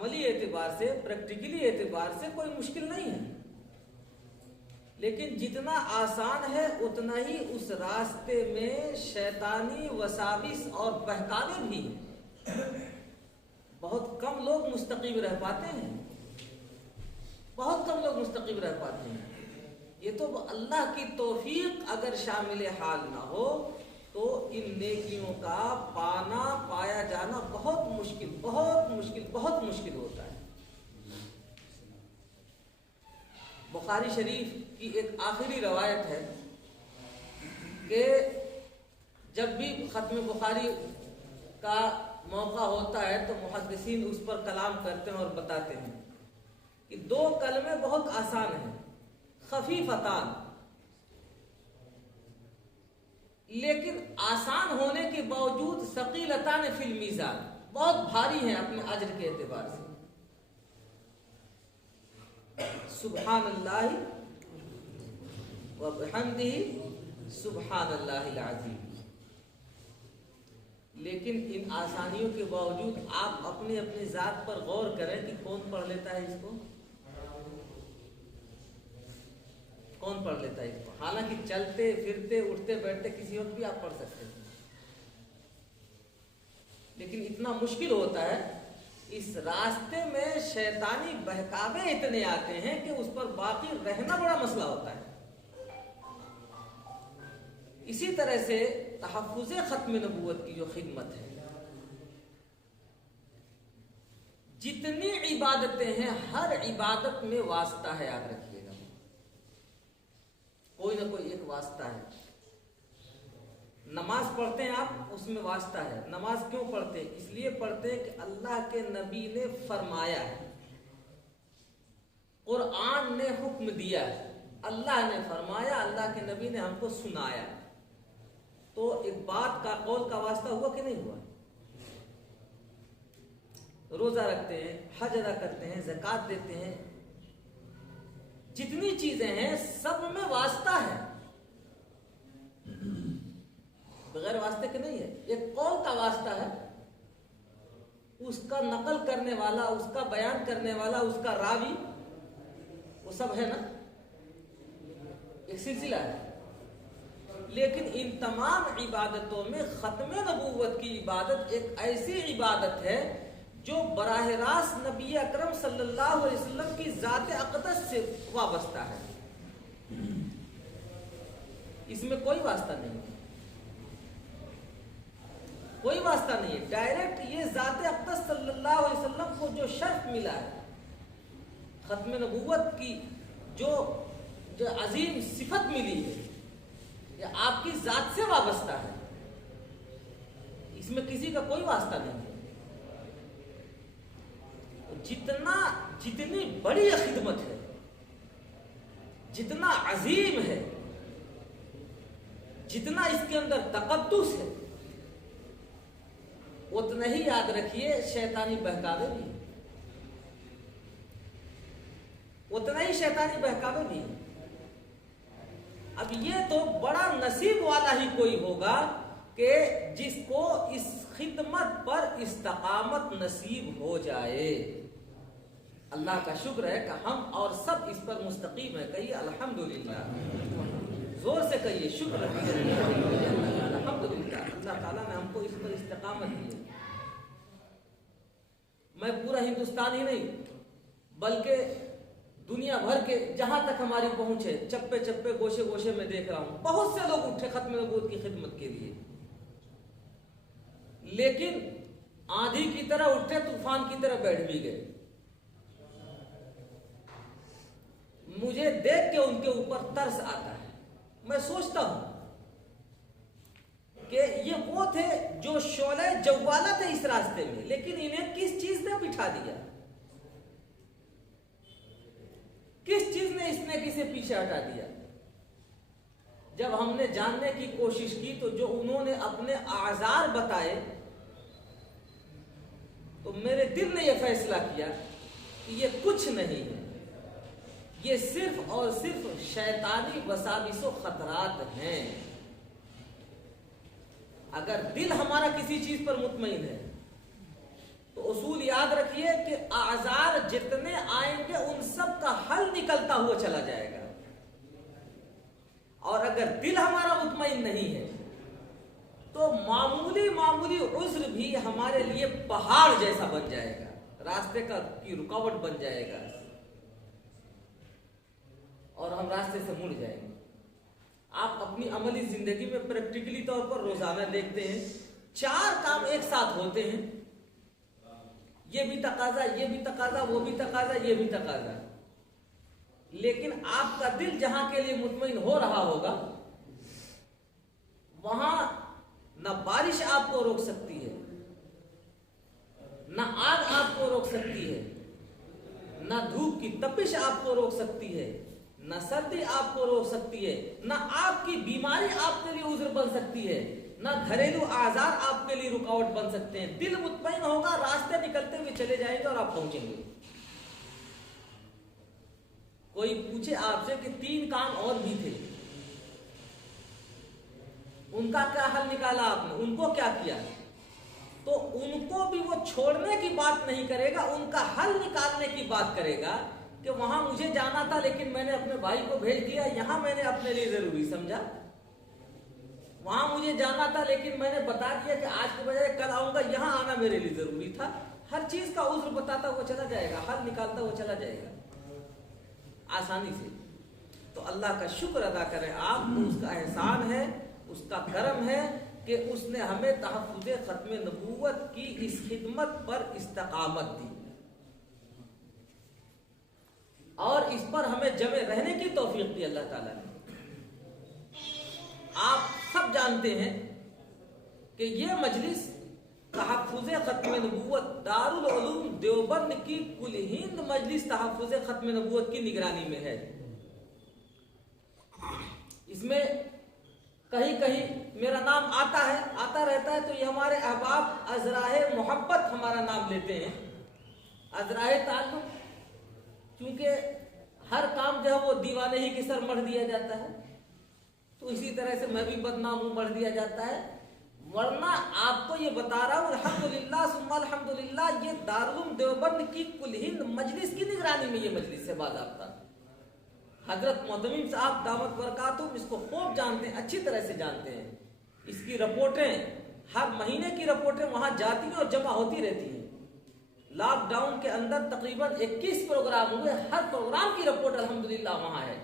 अमली एतबार से, प्रैक्टिकली एतबार से कोई मुश्किल नहीं है, लेकिन जितना आसान है उतना ही उस रास्ते में शैतानी वसाविस और बहकावे भी हैं। बहुत कम लोग मुस्तकीम रह पाते हैं, बहुत कम लोग मुस्तकीम रह पाते हैं। ये तो अल्लाह की तौफीक अगर शामिल हाल ना हो तो इन नेकियों का पाना पाया जाना बहुत मुश्किल, बहुत मुश्किल, बहुत मुश्किल होता है। बुखारी शरीफ की एक आखिरी रवायत है कि जब भी खत्म बुखारी का मौका होता है तो मुहद्दिसीन उस पर कलाम करते हैं और बताते हैं कि दो कलमे बहुत आसान हैं, खफीफतान, लेकिन आसान होने के बावजूद सकीलतान फिल मीज़ान, बहुत भारी हैं अपने अज्र के एतबार से। सुब्हानल्लाहि व बिहम्दिही सुब्हानल्लाहिल अज़ीम। लेकिन इन आसानियों के बावजूद आप अपनी अपनी जात पर गौर करें कि कौन पढ़ लेता है इसको, कौन पढ़ लेता है इसको। हालांकि चलते फिरते उठते बैठते किसी वक्त भी आप पढ़ सकते हैं, लेकिन इतना मुश्किल होता है। इस रास्ते में शैतानी बहकावे इतने आते हैं कि उस पर बाकी रहना बड़ा मसला होता है। इसी तरह से तहफ़्फ़ुज़ खत्म नबूवत की जो खिदमत है, जितनी इबादतें हैं हर इबादत में वास्ता है, याद रखिएगा, कोई ना कोई एक वास्ता है। नमाज पढ़ते हैं आप, उसमें वास्ता है। नमाज क्यों पढ़ते हैं? इसलिए पढ़ते हैं कि अल्लाह के नबी ने फरमाया है, कुरान ने हुक्म दिया है, अल्लाह ने फरमाया, अल्लाह के नबी ने हमको सुनाया। तो एक बात का, कौल का वास्ता हुआ कि नहीं हुआ? रोजा रखते हैं, हज अदा करते हैं, ज़कात देते हैं, जितनी चीजें हैं सब में वास्ता है, बगैर वास्ते के नहीं है। एक कौल का वास्ता है, उसका नकल करने वाला, उसका बयान करने वाला, उसका रावी, वो सब है ना, एक सिलसिला है। लेकिन इन तमाम इबादतों में खत्म नबूवत की इबादत एक ऐसी इबादत है जो बराह रास्त नबी अकरम सल्लल्लाहु अलैहि वसल्लम की ज़ात अक़दस से वाबस्ता है। इसमें कोई वास्ता नहीं है, कोई वास्ता नहीं है। डायरेक्ट ये ज़ात अक़दस सल्लल्लाहु अलैहि वसल्लम को जो शर्फ मिला है, खत्म नबूवत की जो अजीम सिफत मिली है, ये आपकी ज़ात से वाबस्ता है, इसमें किसी का कोई वास्ता नहीं है। जितनी बड़ी यह खिदमत है, जितना अजीम है, जितना इसके अंदर तकद्दुस है, उतना ही याद रखिए शैतानी बहकावे भी, उतना ही शैतानी बहकावे भी। अब ये तो बड़ा नसीब वाला ही कोई होगा कि जिसको इस खिदमत पर इस्तकामत नसीब हो जाए। अल्लाह का शुक्र है कि हम और सब इस पर मुस्तकीम है। कहिए अल्हम्दुलिल्लाह, जोर से कहिए शुक्र अल्हम्दुलिल्लाह। अल्लाह ताला ने हमको इस पर इस्तकामत दी है। मैं पूरा हिंदुस्तान ही नहीं बल्कि दुनिया भर के जहां तक हमारी पहुंच है, चप्पे चप्पे गोशे गोशे में देख रहा हूं, बहुत से लोग उठे खत्म नबूवत की खिदमत के लिए, लेकिन आंधी की तरह उठे, तूफान की तरह बैठ भी गए। मुझे देख के उनके ऊपर तरस आता है। मैं सोचता हूं कि ये वो थे जो शोले जव्वाला थे इस रास्ते में, लेकिन इन्हें किस चीज ने बिठा दिया, किस चीज ने इसने किसे पीछे हटा दिया। जब हमने जानने की कोशिश की तो जो उन्होंने अपने आज़ार बताए, तो मेरे दिल ने यह फैसला किया कि ये कुछ नहीं है, ये सिर्फ और सिर्फ शैतानी वसाविसो खतरात हैं। अगर दिल हमारा किसी चीज पर मुतमईन है तो उसूल याद रखिए कि आजार जितने आएंगे उन सब का हल निकलता हुआ चला जाएगा। और अगर दिल हमारा मुतमईन नहीं है तो मामूली मामूली उज्र भी हमारे लिए पहाड़ जैसा बन जाएगा, रास्ते की रुकावट बन जाएगा और हम रास्ते से मुड़ जाएंगे। आप अपनी अमली जिंदगी में प्रैक्टिकली तौर पर रोजाना देखते हैं 4 काम एक साथ होते हैं, ये भी तकाजा, ये भी तकाजा, वो भी तकाजा, ये भी तकाजा, लेकिन आपका दिल जहां के लिए मुतमईन हो रहा होगा वहां न बारिश आपको रोक सकती है, न आग आपको रोक सकती है, न धूप की तपिश आपको रोक सकती है, न सर्दी आपको रोक सकती है, न आपकी बीमारी आपके लिए उज़्र बन सकती है, न घरेलू आजार आपके लिए रुकावट बन सकते हैं। दिल मुतमईन होगा, रास्ते निकलते हुए चले जाएंगे और आप पहुंचेंगे। कोई पूछे आपसे कि 3 काम और भी थे, उनका क्या हल निकाला आपने, उनको क्या किया, तो उनको भी वो छोड़ने की बात नहीं करेगा, उनका हल निकालने की बात करेगा कि वहां मुझे जाना था लेकिन मैंने अपने भाई को भेज दिया, यहां मैंने अपने लिए जरूरी समझा, वहां मुझे जाना था लेकिन मैंने बता दिया कि आज के बजाय कल आऊंगा, यहां आना मेरे लिए जरूरी था। हर चीज का उज्र बताता हुआ चला जाएगा, हल निकालता हुआ चला जाएगा आसानी से। तो अल्लाह का शुक्र अदा करें आप, तो उसका एहसान है, उसका करम है कि उसने हमें तहफ़्फ़ुज़े ख़त्म नबूवत की इस खिदमत पर इस्तक़ामत दी और इस पर हमें जमे रहने की तौफीक दी अल्लाह ताला ने। आप सब जानते हैं कि ये मजलिस तहफ़्फ़ुज़े ख़त्म नबूवत दारुल उलूम देवबंद की कुल हिंद मजलिस तहफ़्फ़ुज़े ख़त्म नबूवत की निगरानी में है। इसमें कहीं कहीं मेरा नाम आता रहता है, तो ये हमारे अहबाब अज़राए मोहब्बत हमारा नाम लेते हैं, अज़राए ताल्लुक़, क्योंकि हर काम जो है वो दीवाने ही के सर मढ़ दिया जाता है, तो इसी तरह से मैं भी बदनाम हूँ, मढ़ दिया जाता है। वरना आपको ये बता रहा हूँ अल्हम्दुलिल्लाह सुम्मा अल्हम्दुलिल्लाह, ये दारुल देवबंद की कुल हिंद मजलिस की निगरानी में ये मजलिस से बाज़ाब्ता हजरत मोहतमीम साहब दावत बरकातुहू इसको खूब जानते हैं, अच्छी तरह से जानते हैं। इसकी रिपोर्टें हर महीने की रिपोर्टें वहां जाती हैं और जमा होती रहती हैं। लॉकडाउन के अंदर तकरीबन 21 प्रोग्राम हुए, हर प्रोग्राम की रिपोर्ट अल्हम्दुलिल्लाह वहां है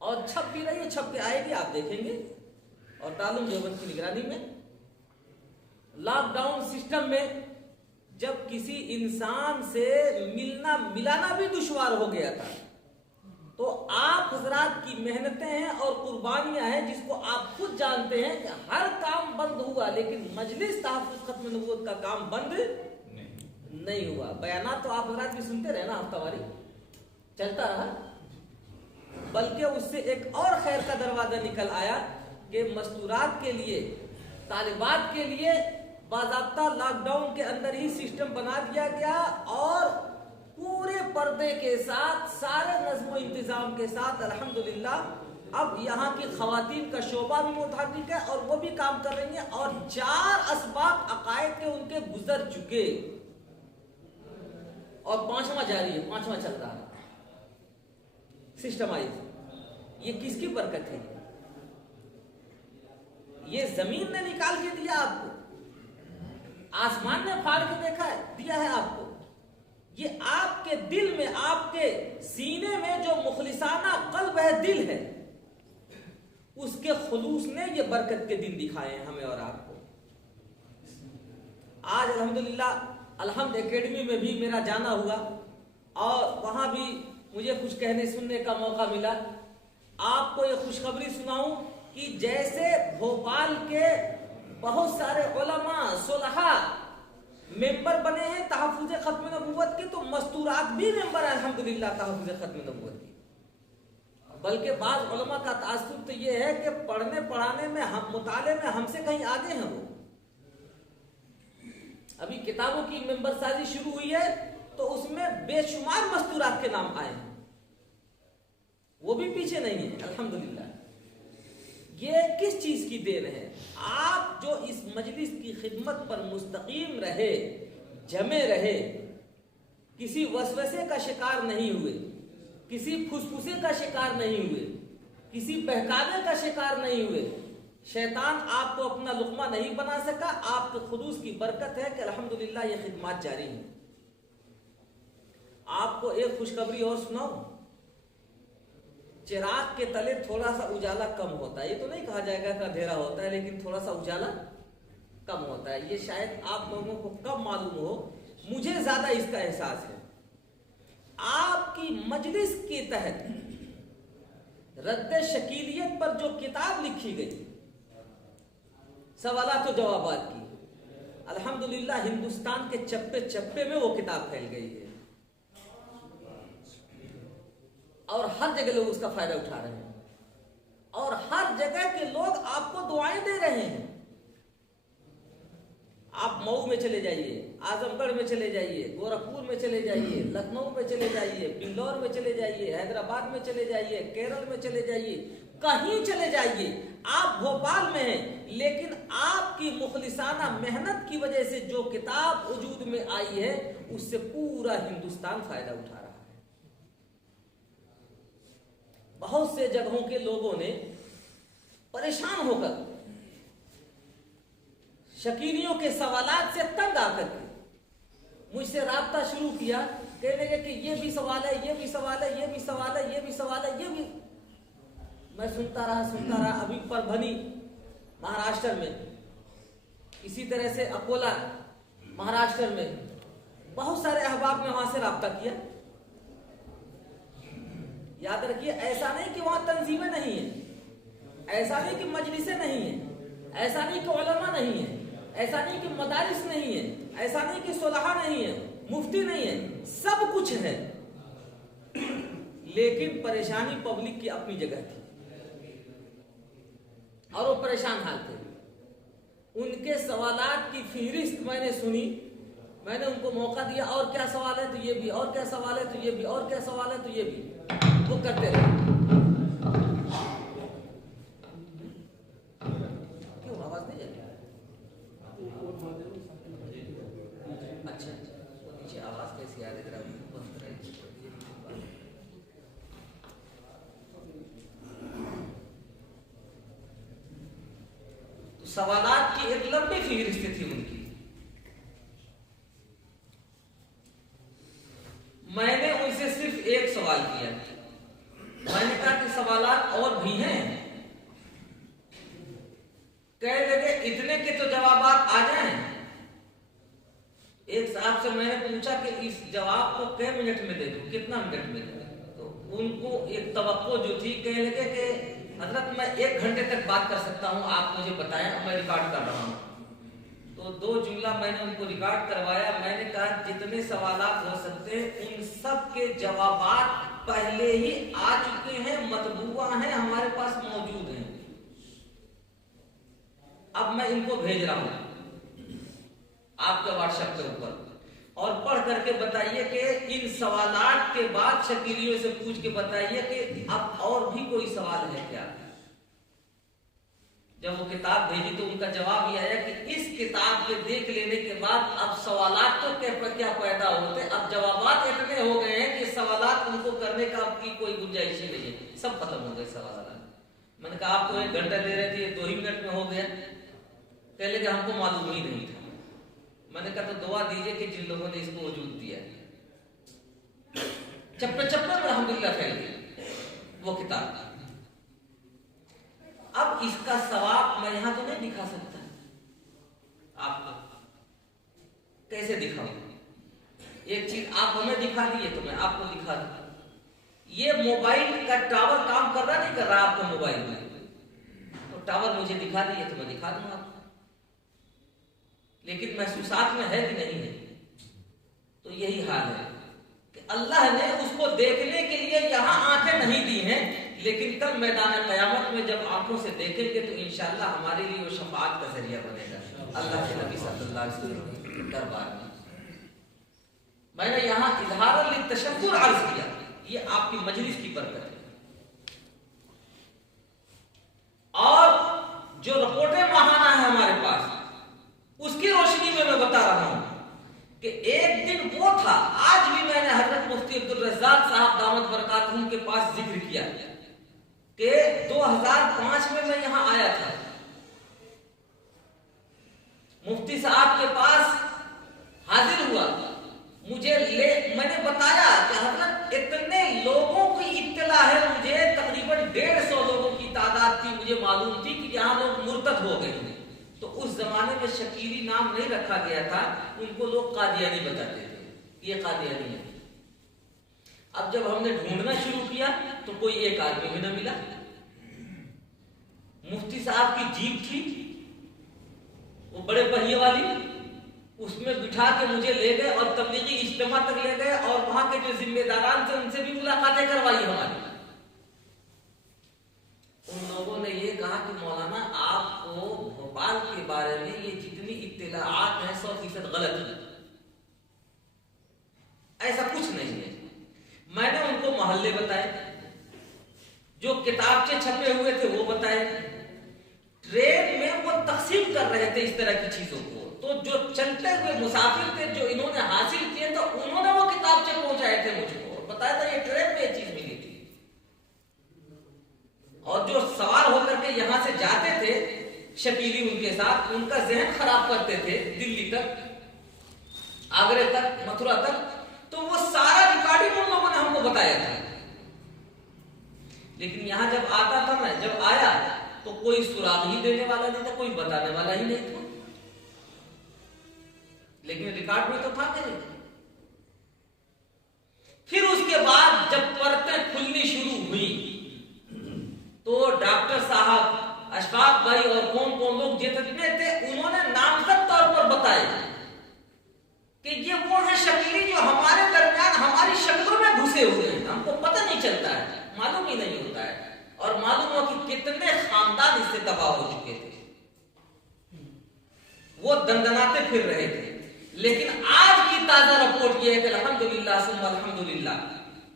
और छप भी रही है, छप के आएगी, आप देखेंगे। और दारुल देवबंद की निगरानी में लॉकडाउन सिस्टम में जब किसी इंसान से मिलना मिलाना भी दुश्वार हो गया था, तो आप हजरात की मेहनतें हैं और कुर्बानियां हैं जिसको आप खुद जानते हैं कि हर काम बंद हुआ लेकिन मजलिस तहफ़्फ़ुज़ ख़त्म नबूवत का काम बंद नहीं हुआ। बयानात तो आप हजरात भी सुनते रहे ना, हफ्तावारी चलता रहा, बल्कि उससे एक और खैर का दरवाजा निकल आया कि मस्तूरात के लिए, तालिबात के लिए बाज़ाब्ता लॉकडाउन के अंदर ही सिस्टम बना दिया गया और पूरे पर्दे के साथ, सारे नज़्म इंतजाम के साथ अल्हम्दुलिल्लाह अब यहाँ की खवातीन का शोबा भी मुतहर्रिक है और वो भी काम कर रही हैं और 4 असबाब अकायद के उनके गुजर चुके और 5वां जारी है, 5वां चल रहा है सिस्टमाइज। ये किसकी बरकत है? ये जमीन ने निकाल के दिया आपको, आसमान ने फाड़ के दिया है आपको। ये आपके दिल में, आपके सीने में जो मुखलिसाना कल्ब है, दिल है, उसके खुलूस ने ये बरकत के दिन दिखाए हैं हमें और आपको। आज अल्हम्दुलिल्लाह अलहम्द एकेडमी में भी मेरा जाना हुआ और वहां भी मुझे कुछ कहने सुनने का मौका मिला। आपको ये खुशखबरी सुनाऊं कि जैसे भोपाल के बहुत सारे उलमा सुलहा मेंबर बने हैं तहफ़्फ़ुज़े ख़त्म नबूवत के, तो मस्तूरात भी मेंबर है अल्हम्दुलिल्लाह तहफ़्फ़ुज़े ख़त्म नबूवत की। बल्कि बाज़ उलमा का तासुब तो ये है कि पढ़ने पढ़ाने में, हम मुताले में हमसे कहीं आगे हैं वो। अभी किताबों की मेंबर साजी शुरू हुई है तो उसमें बेशुमार मस्तूरात के नाम आए हैं, वो भी पीछे नहीं है अल्हम्दुलिल्लाह। ये किस चीज की देन है? आप जो इस मजलिस की खिदमत पर मुस्तकीम रहे, जमे रहे, किसी वसवसे का शिकार नहीं हुए, किसी फुसफुसे का शिकार नहीं हुए, किसी बहकावे का शिकार नहीं हुए। शैतान आपको अपना लुकमा नहीं बना सका। आपके खुदूस की बरकत है कि अल्हम्दुलिल्लाह ये खिदमत जारी है। आपको एक खुशखबरी और सुनाऊं, चिराग के तले थोड़ा सा उजाला कम होता है। ये तो नहीं कहा जाएगा कि अंधेरा होता है, लेकिन थोड़ा सा उजाला कम होता है। ये शायद आप लोगों को कब मालूम हो, मुझे ज्यादा इसका एहसास है। आपकी मजलिस के तहत रद्द शकीलियत पर जो किताब लिखी गई, सवालात व जवाबात की, अल्हम्दुलिल्लाह हिंदुस्तान के चप्पे चप्पे में वो किताब फैल गई है और हर जगह लोग उसका फायदा उठा रहे हैं और हर जगह के लोग आपको दुआएं दे रहे हैं। आप मऊ में चले जाइए, आजमगढ़ में चले जाइए, गोरखपुर में चले जाइए, लखनऊ में चले जाइए, बिल्लौर में चले जाइए, हैदराबाद में चले जाइए, केरल में चले जाइए, कहीं चले जाइए। आप भोपाल में हैं, लेकिन आपकी मुखलिसाना मेहनत की वजह से जो किताब वजूद में आई है, उससे पूरा हिंदुस्तान फायदा उठा रहा है। बहुत से जगहों के लोगों ने परेशान होकर शकीलियों के सवालात से तंग आकर के मुझसे राब्ता शुरू किया, कहने लगे कि ये भी सवाल है, ये भी सवाल है, ये भी सवाल है, ये भी सवाल है, ये भी। मैं सुनता रहा। अभी परभनी महाराष्ट्र में, इसी तरह से अकोला महाराष्ट्र में, बहुत सारे अहबाब ने वहां से राब्ता किया। याद रखिए, ऐसा नहीं कि वहां तंजीमें नहीं है, ऐसा नहीं कि मजलिसें नहीं है, ऐसा नहीं कि उलमा नहीं है, ऐसा नहीं कि मदारिस नहीं है, ऐसा नहीं कि सुलहा नहीं है, मुफ्ती नहीं है, सब कुछ है। लेकिन परेशानी पब्लिक की अपनी जगह थी और वो परेशान हाल थे। उनके सवालात की फहरिस्त मैंने सुनी, मैंने उनको मौका दिया, और क्या सवाल है तो ये भी, और क्या सवाल है तो ये भी, और क्या सवाल है तो ये भी, वो करते रहे। क्यों आवाज नहीं जाती? अच्छा, वो नीचे आवाज कैसी आ रही है? तो सवालात की एक लंबी फहरिस्त थी उनकी। मैंने उनसे सिर्फ एक सवाल किया। मैंने कहा कि सवालात और भी हैं। कह लगे इतने के तो जवाबात आ जाएं। एक साहब से मैंने पूछा कि इस जवाब को कै मिनट में दे दूं, कितना मिनट में दे दूं? तो उनको एक तवक्को जो थी, कहने लगे कि हजरत मैं 1 घंटे तक बात कर सकता हूं, आप मुझे बताएं, मैं रिकॉर्ड कर रहा हूं। तो 2 जुमला मैंने उनको रिकॉर्ड करवाया। मैंने कहा जितने सवालात हो सकते हैं उन सब के जवाबात पहले ही आ चुके हैं, मतबूआ हैं, हमारे पास मौजूद हैं। अब मैं इनको भेज रहा हूं आपके व्हाट्सएप के ऊपर, और पढ़ करके बताइए कि इन सवालात के बाद शकीलियों से पूछ के बताइए कि अब और भी कोई सवाल है क्या। जब वो किताब भेजी तो उनका जवाब ये आया कि इस किताब के देख लेने के बाद अब सवालात तो क्या पैदा होते, अब जवाबात इतने हो गए हैं कि सवालात उनको करने का आपकी कोई गुंजाइश ही नहीं है, सब खत्म हो गए सवालात। मैंने कहा आपको 1 घंटा दे रहे थे, 2 ही मिनट में हो गया। कह लगे हमको मालूम ही नहीं था। मैंने कहा तो दुआ दीजिए कि जिन लोगों ने इसको वजूद दिया, चप्पे चप्पे में अल्हम्दुलिल्लाह फैल गई वो किताब। अब इसका सवाब मैं यहां तो नहीं दिखा सकता आपको, कैसे दिखाऊं? एक चीज आप हमें दिखा दिए तो मैं आपको दिखा दूं। ये मोबाइल का टावर काम कर रहा नहीं कर रहा आपको मोबाइल में, तो टावर मुझे दिखा दिए तो मैं दिखा दूंगा आपको, लेकिन महसूसात में है कि नहीं है। तो यही हाल है कि अल्लाह ने उसको देखने के लिए यहां आंखें नहीं दी हैं, लेकिन कल मैदान क़यामत में जब आंखों से देखेंगे तो इंशाअल्लाह हमारे लिए वो शफाअत का जरिया बनेगा अल्लाह के नबी सल्लल्लाहु अलैहि वसल्लम के दरबार में। मैंने यहां इजहार लितशक्कुर अर्ज किया, ये आपकी मजलिस की बरकत है। और जो रिपोर्टें महाना है हमारे पास, उसकी रोशनी में मैं बता रहा हूं कि एक दिन वो था, आज भी मैं दामत बरकातहुम के पास जिक्र किया कि 2005 में मैं यहां आया था, मुफ्ती साहब के पास हाजिर हुआ, मैंने बताया कि हजरत इतने लोगों की इत्तला है, मुझे तकरीबन 150 लोगों की तादाद थी, मुझे मालूम थी कि यहाँ लोग मुर्तद हो गए हैं। तो उस जमाने में शकीली नाम नहीं रखा गया था, उनको लोग कादियानी बताते थे, ये कादियानी है। अब जब हमने ढूंढना शुरू किया तो कोई एक आदमी भी न मिला। मुफ्ती साहब की जीप थी, वो बड़े पहिए वाली, उसमें बिठा के मुझे ले गए और तबलीगी इज्तिमा तक ले गए और वहां के जो जिम्मेदारान थे उनसे भी मुलाकातें करवाई हमारी। उन लोगों ने ये कहा कि मौलाना आपको भोपाल के बारे में ये जितनी इत्तिलाआत है 100% गलत है, ऐसा कुछ नहीं है। मैंने उनको मोहल्ले बताए, जो किताबचे छपे हुए थे वो बताए, ट्रेन में वो तकसीम कर रहे थे इस तरह की चीजों को। तो जो चलते हुए मुसाफिर थे जो इन्होंने हासिल किए तो उन्होंने वो किताबचे पहुंचाए थे मुझको और बताया था ये ट्रेन में ये चीज मिली थी। और जो सवार होकर के यहां से जाते थे शकीली उनके साथ, उनका जहन खराब करते थे दिल्ली तक, आगरे तक, मथुरा तक, तो वो सारा रिकॉर्डिंग उन लोगों ने हमको बताया था। लेकिन यहां जब आता था ना, जब आया तो कोई सुराग ही देने वाला नहीं था, कोई बताने वाला ही नहीं था, लेकिन रिकॉर्ड में तो था कि नहीं। फिर उसके बाद जब परतें खुलनी शुरू हुई तो डॉक्टर साहब, अशफाक भाई और कौन कौन लोग जितने थे उन्होंने नामजद तौर पर बताया कि ये वो है शकीली जो हमारे दरमियान हमारी शक्लों में घुसे हुए हैं, हमको पता नहीं चलता है, मालूम ही नहीं होता है। और मालूम हो कि कितने खानदान इससे तबाह हो चुके थे, वो दंदनाते फिर रहे थे। लेकिन आज की ताजा रिपोर्ट यह है कि अल्हम्दुलिल्लाह सुम्मा अल्हम्दुलिल्लाह,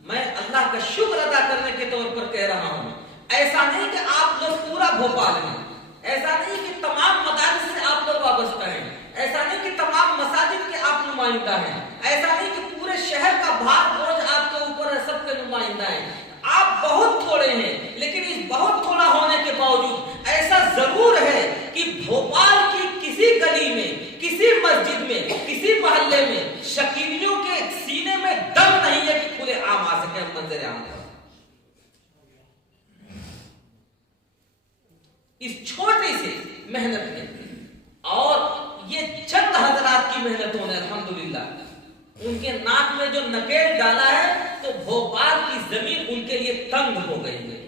मैं अल्लाह का शुक्र अदा करने के तौर पर कह रहा हूं, ऐसा नहीं कि आप लोग पूरा भोपाल हैं, ऐसा नहीं कि तमाम मदारिस से आप लोग वाबस्ता हैं, ऐसा नहीं कि तमाम मसाजिद के आप नुमाइंदा हैं, ऐसा नहीं कि पूरे शहर का भार बोझ आपके ऊपर है, सबके नुमाइंदा हैं। आप बहुत थोड़े हैं, लेकिन इस बहुत थोड़ा होने के बावजूद ऐसा जरूर है कि भोपाल की किसी गली में, किसी मस्जिद में, किसी मोहल्ले में शकीलियों के सीने में दम नहीं है कि खुले आम आ सके मंजर आम पर। इस छोटी सी मेहनत में और ये चंद हजरात की मेहनतों ने अल्हम्दुलिल्लाह उनके नाक में जो नकेल डाला है तो भोपाल की जमीन उनके लिए तंग हो गई है।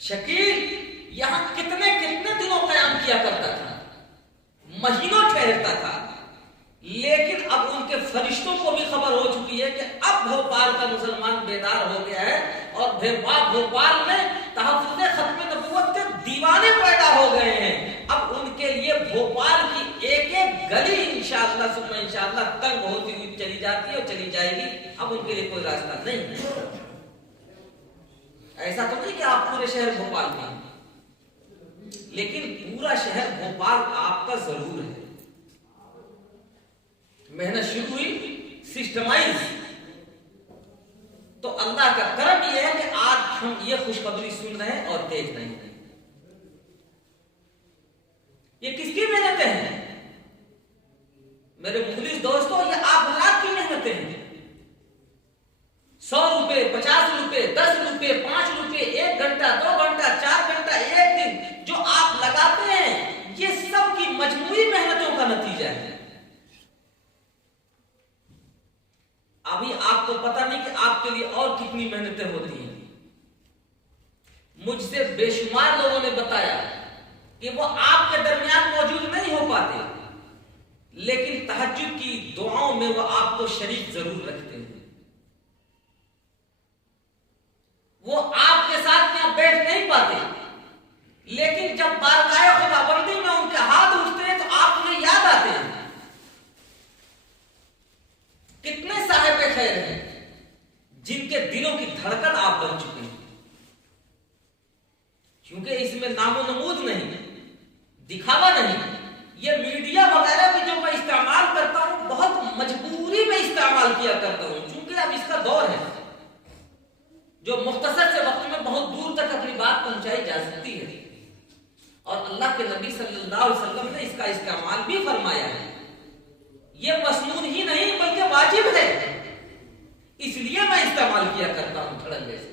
शकील यहां कितने कितने दिनों कयाम किया करता था, महीनों ठहरता था, लेकिन अब उनके फरिश्तों को भी खबर हो चुकी है कि अब भोपाल का मुसलमान बेदार हो गया है और भोपाल में तहफ्फुज़े खत्म नबुव्वत के दीवाने पैदा हो गए हैं। अब उनके लिए भोपाल की एक एक गली इंशाअल्लाह सुम्मा इंशाअल्लाह तंग होती हुई चली जाती है और चली जाएगी। अब उनके लिए कोई रास्ता नहीं है। ऐसा तो नहीं कि आप पूरे शहर भोपाल में, लेकिन पूरा शहर भोपाल आपका जरूर है। मेहनत शुरू हुई सिस्टमाइज, तो अल्लाह का करम यह है कि आज हम ये खुशखबरी सुन रहे हैं और देख रहे हैं। ये किसकी मेहनतें हैं मेरे मुखलिस दोस्तों? ये आप हजरात की मेहनतें हैं। 100 रुपए, 50 रुपए, 10 रुपए, 5 रुपए, 1 घंटा, 2 घंटा, 4 घंटा, 1 दिन जो आप लगाते हैं, ये सब की मजमूई मेहनतों का नतीजा है। अभी आपको पता नहीं कि आपके लिए और कितनी मेहनतें होती हैं। मुझसे बेशुमार लोगों ने बताया कि वो आपके दरमियान मौजूद नहीं हो पाते, लेकिन तहज्जुद की दुआओं में वो आपको शरीक जरूर रखते हैं। वो आपके साथ यहां बैठ नहीं पाते, लेकिन जब बारगाह खुदाबंदी में उनके हाथ उठते हैं तो आप उन्हें याद आते हैं। कितने साहिब खैर हैं जिनके दिलों की धड़कन आप बन चुके हैं। क्योंकि इसमें नामो नमूद नहीं, दिखावा नहीं, ये मीडिया वगैरह भी जो मैं इस्तेमाल करता हूं बहुत मजबूरी में इस्तेमाल किया करता हूं, क्योंकि अब इसका दौर है। जो मुख्तसर से वक्त में बहुत दूर तक अपनी बात पहुंचाई जा सकती है। और अल्लाह के नबी सल्लल्लाहु अलैहि वसल्लम ने इसका इस्तेमाल भी फरमाया है। ये मसनून ही नहीं बल्कि वाजिब है, इसलिए मैं इस्तेमाल किया करता हूं धड़ल्ले से।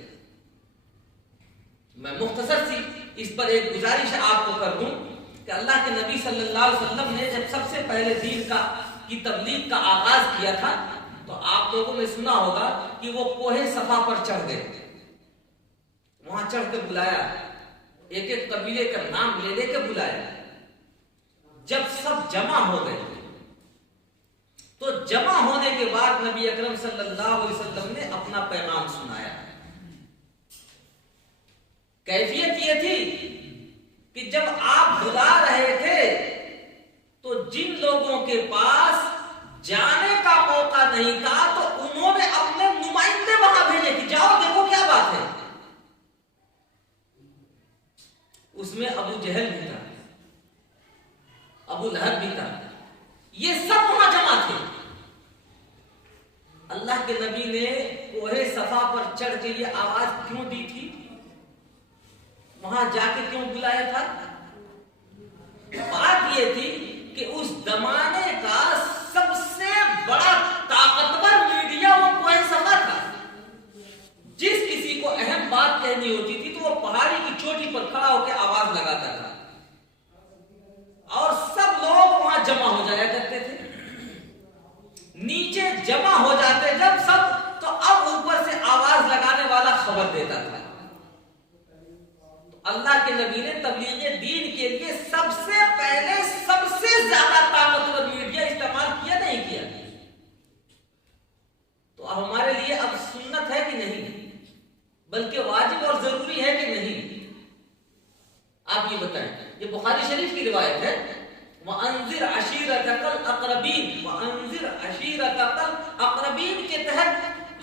मैं मुख्तसर सी इस पर एक गुजारिश आपको कर दूं कि अल्लाह के नबी सल्लल्लाहु अलैहि वसल्लम ने जब सबसे पहले दीन की तबलीग का आगाज किया था तो आप लोगों ने सुना होगा कि वो कोहे सफा पर चढ़ गए। वहां चढ़कर बुलाया, एक एक कबीले का नाम ले लेकर बुलाया। जब सब जमा हो गए तो जमा होने के बाद नबी अकरम सल्लल्लाहु अलैहि वसल्लम ने अपना पैगाम सुनाया। कैफियत ये थी कि जब आप बुला रहे थे तो जिन लोगों के पास जाने का मौका नहीं था तो उन्होंने अपने नुमाइंदे वहां भेजे कि जाओ देखो क्या बात है। उसमें अबू जहल भी था, अबू लहब भी था, ये सब वहां जमा थे। अल्लाह के नबी ने कोहे सफा पर चढ़ के ये आवाज क्यों दी थी, वहां जाके क्यों बुलाया था? बात ये थी कि उस जमाने का सबसे बड़ा ताकतवर मीडिया वो कोहे सफा था। जिस किसी को अहम बात कहनी होती थी तो वो पहाड़ी की चोटी पर खड़ा होकर आवाज लगाता था और सब लोग वहां जमा हो जाया करते थे। नीचे जमा हो जाते जब सब, तो अब ऊपर से आवाज लगाने वाला खबर देता था। तो अल्लाह के नबी ने तबलीग दीन के लिए सबसे पहले सबसे ज्यादा ताकतवर मीडिया इस्तेमाल किया नहीं किया? तो अब हमारे लिए अब सुन्नत है कि नहीं, बल्कि वाजिब और जरूरी है कि नहीं? आप ये बताएं। ये बुखारी शरीफ की रिवायत है, वअंज़िर अशीरतकल अक़रबीन, वअंज़िर अशीरतकल अक़रबीन के तहत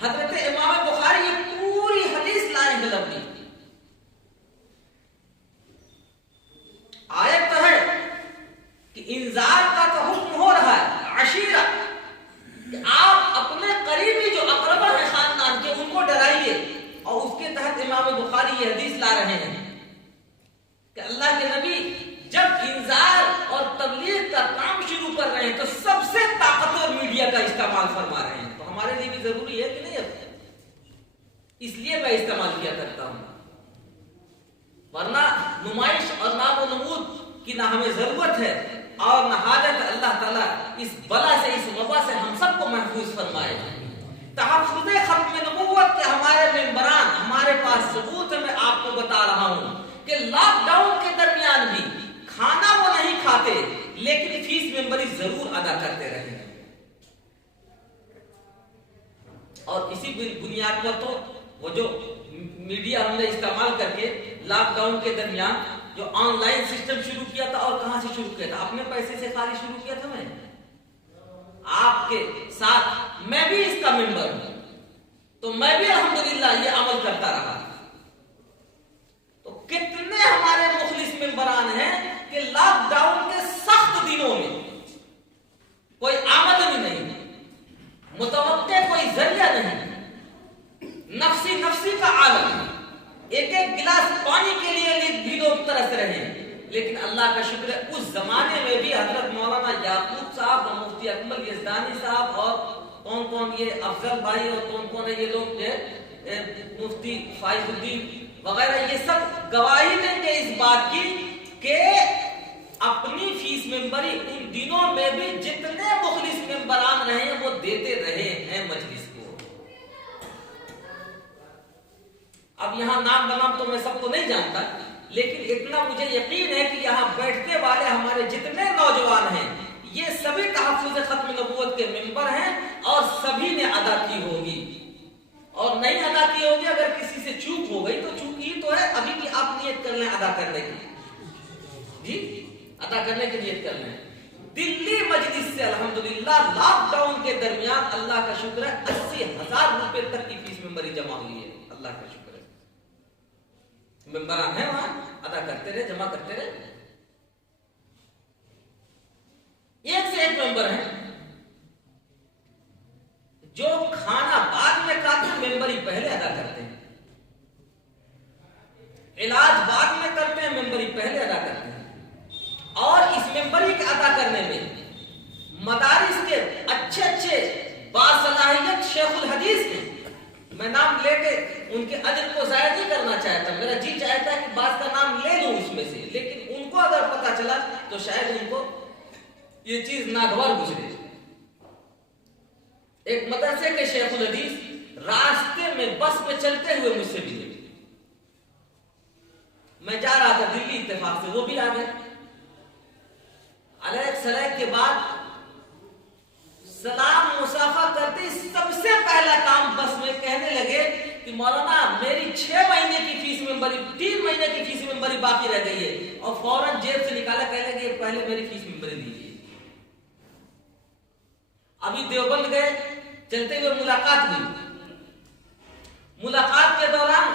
हजरत इमाम बुखारी ये पूरी हदीस लाए हैं। लफ्ज़ी आयत तो है कि इंजार का तो हुक्म हो रहा है, अशीरा कि आप अपने करीबी जो अक़रबा है खानदान के उनको डराइए। और उसके तहत इमाम बुखारी ये हदीस ला रहे हैं कि अल्लाह के नबी जब इंजार और तबलीग का काम शुरू कर रहे हैं तो सबसे ताकतवर मीडिया का इस्तेमाल फरमा रहे हैं। तो हमारे लिए भी जरूरी है कि नहीं? इसलिए मैं इस्तेमाल किया करता हूं, वरना नुमाइश और नामो नमूद की ना हमें जरूरत है और ना हाजत। अल्लाह ताला इस बला से, इस वबा से हम सबको महफूज फरमाए। तहफ्फुज़ खत्म नबुव्वत के हमारे मेंबरान, हमारे पास सबूत है। मैं आपको बता रहा हूं कि लॉकडाउन के दरमियान भी खाना वो नहीं खाते लेकिन फीस मेंबरी जरूर अदा करते रहे। और इसी बुनियाद पर तो वो जो मीडिया हमने इस्तेमाल करके लॉकडाउन के दरमियान जो ऑनलाइन सिस्टम शुरू किया था, और कहां से शुरू किया था? अपने पैसे से खाली शुरू किया था। मैं आपके साथ, मैं भी इसका मेंबर हूं, तो मैं भी अल्हम्दुलिल्लाह ये अमल करता रहा। तो कितने हमारे मुखलिस मेंबरान हैं कि लॉकडाउन के सख्त दिनों में कोई आमदनी नहीं, मुतवक्के कोई जरिया नहीं, नफ्सी नफ्सी का आलम, एक एक गिलास पानी के लिए भी लोग तरस रहे हैं। लेकिन अल्लाह का शुक्र है उस जमाने में भी हजरत मौलाना याकूब साहब और मुफ्ती अकमल यज़दानी साहब और कौन कौन ये अफजल भाई और कौन कौन है ये लोग, मुफ्ती फाइजुद्दीन वगैरह, ये सब गवाही देंगे इस बात की कि अपनी फीस मेंबरी उन दिनों में भी जितने मुखलिस मेंबरान रहे हैं वो देते रहे हैं मजलिस को। अब यहां नाम बनाम तो मैं सबको नहीं जानता, लेकिन इतना मुझे यकीन है कि यहाँ बैठने वाले हमारे जितने नौजवान हैं ये सभी तहफ्फुज़ खत्म नबुव्वत के मेंबर हैं और सभी ने अदा की होगी। और नहीं अदा की होगी, अगर किसी से चूक हो गई तो चूक ही तो है, अभी भी आप नियत कर लें अदा करने की, जी अदा करने की नियत कर लें। दिल्ली मजलिस से अल्हम्दुलिल्लाह लॉकडाउन के दरमियान अल्लाह का शुक्र है 80,000 रुपए तक की फीस मेंबरी जमा हुई है। अल्लाह का शुक्र है, मेंबरान है वहां, अदा करते रहे, जमा करते रहे। एक से एक मेंबर है जो खाना बाद में खाते हैं, मेंबरी पहले अदा करते हैं। इलाज बाद में करते हैं, मेंबरी पहले अदा करते हैं। और इस मेंबरी के अदा करने में मदारिस के अच्छे अच्छे बासलाहियत शेखुल हदीस के, मैं नाम लेके उनके अजर को जाया नहीं करना चाहता, मेरा जी चाहता है कि बात का नाम ले लूं उसमें से, लेकिन उनको अगर पता चला तो शायद उनको ये चीज नागवार गुजरे। एक मदरसे के शेखुल हदीस रास्ते में बस में चलते हुए मुझसे मिले, मैं जा रहा था दिल्ली, इत्तेफाक से वो भी आ गए। अलग सलाह के बाद सलाम मुसाफा करते सबसे पहला काम बस में कहने लगे कि मौलाना मेरी 6 महीने की फीस मेंबरी, 3 महीने की फीस मेंबरी बाकी रह गई है, और फौरन जेब से निकाला, कहने लगे पहले मेरी फीस मेंबरी दीजिए। अभी देवबंद गए, चलते हुए मुलाकात हुई, मुलाकात के दौरान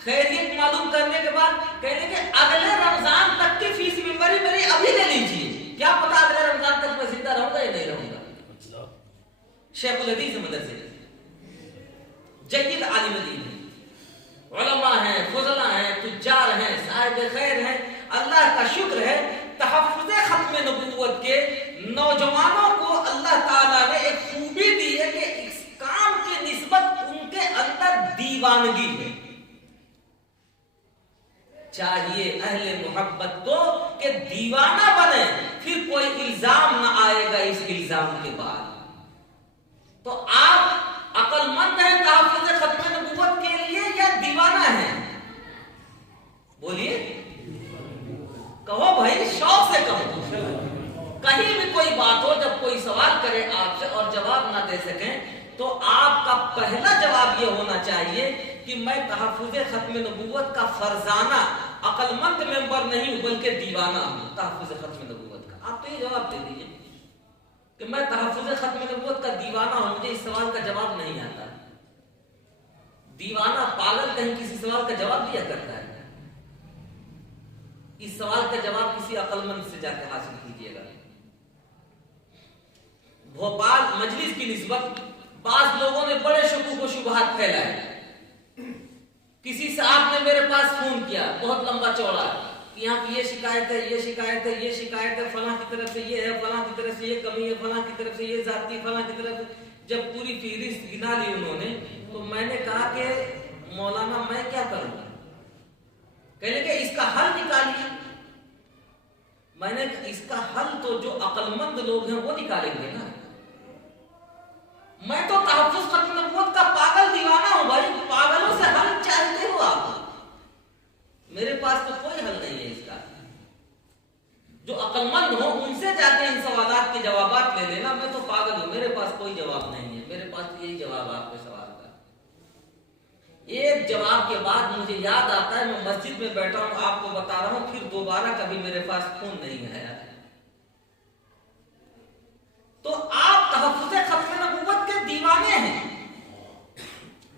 खैरियत मालूम करने के बाद कहने के अगले रमजान तक की फीस मेंबरी मेरी अभी ले लीजिए, क्या पता अगले रमजान तक मैं जिंदा रहूंगा या नहीं रहूंगा। शेखुल हदीस मदरसे जय्यद आलिम दीन है, उलमा हैं, फुजला हैं, तुज्जार हैं, साहिब खैर हैं। अल्लाह का शुक्र है तहफ्फुज़ खत्म नबूवत के नौजवानों को अल्लाह ताला ने एक खूबी दी है कि इस काम की निस्बत उनके अंदर दीवानगी है। चाहिए अहले मोहब्बत को कि दीवाना बने, फिर कोई इल्जाम ना आएगा इस इल्जाम के बाद। तो आप अक्लमंद हैं तहफ्फुज़ खत्म नबूवत के लिए या दीवाना हैं? बोलिए, कहो भाई, शौक से कहो। कहीं भी कोई बात हो, जब कोई सवाल करे आपसे और जवाब ना दे सकें, तो आपका पहला जवाब यह होना चाहिए कि मैं तहफ्फुज़ खत्म नबूवत का फर्जाना अक्लमंद मेंबर नहीं हूं, बल्कि दीवाना हूं तहफ्फुज़ खत्म नबूवत का। आप तो ये जवाब दे दीजिए कि मैं तहफ्फुज़ खत्म नबूवत का दीवाना हूं। मुझे इस सवाल का जवाब नहीं आता। दीवाना पागल कहीं किसी सवाल का जवाब दिया करता है? इस सवाल का जवाब किसी अक्लमंद से जाकर हासिल कीजिएगा। भोपाल मजलिस की निस्बत बाज लोगों ने बड़े शकूक व शुबहात फैलाए। किसी साहब ने मेरे पास फोन किया, बहुत लंबा चौड़ा, कि यहाँ की ये शिकायत है, ये शिकायत है, ये शिकायत है, फलां की तरफ से ये है, फलां की तरफ से ये कमी है, फलां की तरफ से ये जाती, फलां की तरफ से। जब पूरी फहरिस्त गिना ली उन्होंने, तो मैंने कहा कि मौलाना मैं क्या करूंगा? कहने के इसका हल निकालिए। मैंने इसका हल तो जो अक्लमंद लोग हैं वो निकालेंगे ना। मैं तो तहफ्फुज़ खत्म नबूवत का पागल दीवाना हूं भाई, पागलों से हल चाहते हो आप? मेरे पास तो कोई हल नहीं है इसका। जो अक्लमंद हो उनसे जाके इन सवालात के जवाबात ले लेना। मैं तो पागल हूं, मेरे पास कोई जवाब नहीं है। मेरे पास यही जवाब आपके सवाल का। एक जवाब के बाद मुझे याद आता है, मैं मस्जिद में बैठा हूं, आपको बता रहा हूं, फिर दोबारा कभी मेरे पास फोन नहीं आया। तो आप तहफ्फुज़ खत्म नबूवत के दीवाने हैं,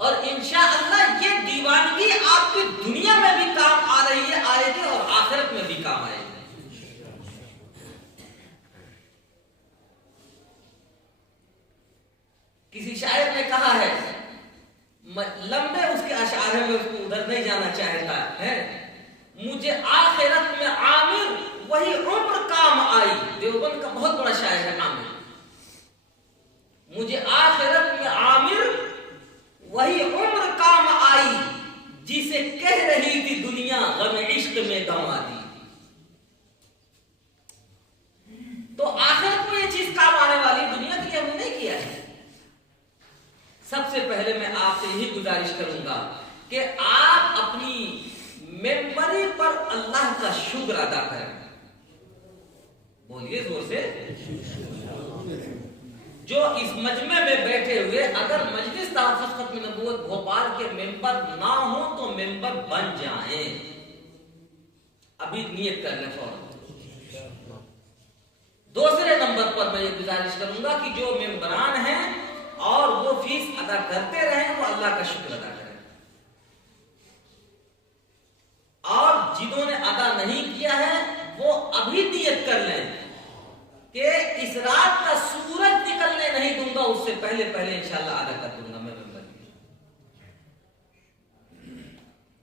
और इंशाअल्लाह ये दीवानगी आपकी दुनिया में भी काम आ रही है, आएगी, और आखिरत में भी काम आएगी। किसी शायर ने कहा है, लंबे उसके अशार है, मैं उसको उधर नहीं जाना चाहता है, मुझे आखिरत में आमिर वही उम्र काम आई। देवबंद का बहुत बड़ा शायर है आमिर। मुझे आखिरत में आमिर वही उम्र काम आई, जिसे कह रही थी दुनिया गम इश्क में गंवा दी। तो आखिरत में ये चीज काम आने वाली, दुनिया के लिए हमने नहीं किया है। सबसे पहले मैं आपसे यही गुजारिश करूंगा कि आप अपनी मेंबरी पर अल्लाह का शुक्र अदा करें। बोलिए जोर से। जो इस मजमे में बैठे हुए अगर मजलिस तहफ्फुज़ खत्म नबूवत भोपाल के मेंबर ना हो तो मेंबर बन जाएं। अभी नियत कर लें फौरन। दूसरे नंबर पर मैं ये गुजारिश करूंगा कि जो मेंबरान हैं और वो फीस अदा करते रहे, वो अल्लाह का शुक्र अदा करें, और जिन्होंने अदा नहीं किया है वो अभी नियत कर लें कि इस रात का सूरज निकलने नहीं दूंगा, उससे पहले पहले इंशाअल्लाह अदा कर दूंगा मैं मेंबर।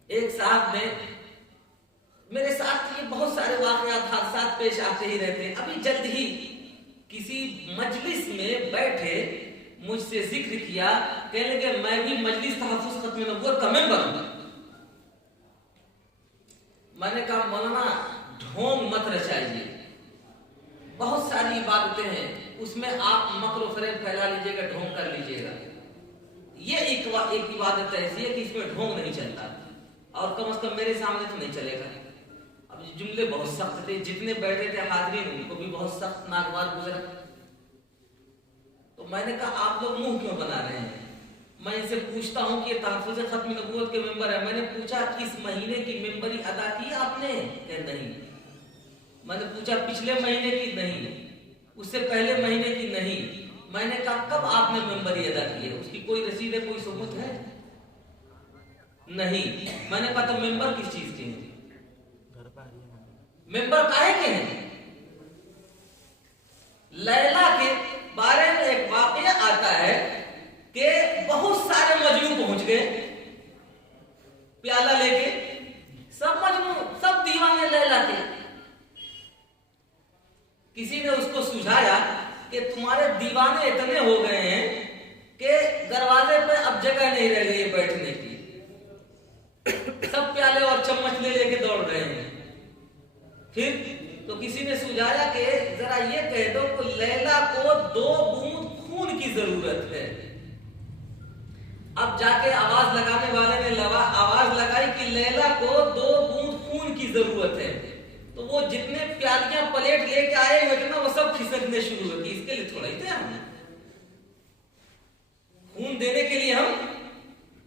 एक साहब ने मेरे साथ ये बहुत सारे वाकयात हादसात पेश आते ही रहते हैं। अभी जल्द ही किसी मजलिस में बैठे मुझसे जिक्र किया, कहने लगे मैं भी मजलिस तहफ़्फ़ुज़ ख़त्म नबूवत का मेंबर हूं। मैंने कहा मौलाना ढोंग मत रचाइए, बहुत सारी इबादतें हैं उसमें आप मक्र फरेब फैला लीजिएगा, ढोंग कर लीजिएगा। ये एक इबादत ऐसी है कि इसमें ढोंग नहीं चलता, और कम से कम मेरे सामने तो नहीं चलेगा। अब जुमले बहुत सख्त थे, जितने बैठे थे हाज़रीन उनको भी बहुत सख्त नागवार गुजरा। तो मैंने कहा आप लोग मुंह क्यों बना रहे हैं? मैं इनसे पूछता हूं कि ये तहफ़्फ़ुज़ ख़त्म नबूवत के मेंबर है। मैंने पूछा इस महीने की मेंबरी अदा की आपने या नहीं? मैंने पूछा पिछले महीने की नहीं, उससे पहले महीने की नहीं। मैंने कहा कब आपने मेंबरी अदा की है? उसकी कोई रसीद है, कोई सबूत है? नहीं। मैंने कहा तो मेंबर किस चीज के हैं? मेंबर काहे के हैं? लैला के बारे में एक वाकया आता है कि बहुत सारे मजनू पहुंच गए प्याला लेके, सब मजनू, सब दीवाने लैला के। किसी ने उसको सुझाया कि तुम्हारे दीवाने इतने हो गए हैं कि दरवाजे पे अब जगह नहीं रह गई बैठने की, सब प्याले और चम्मच ले लेके दौड़ रहे हैं। फिर तो किसी ने सुझाया कि जरा ये कह दो कि लैला को 2 बूंद खून की जरूरत है। अब जाके आवाज लगाने वाले ने आवाज लगाई कि लैला को 2 बूंद खून की जरूरत है। तो वो जितने प्यालियां प्लेट लेके आए हुए थे ना, वो सब खिसकने शुरू हो गई। इसके लिए थोड़ा ही थे हम, खून देने के लिए हम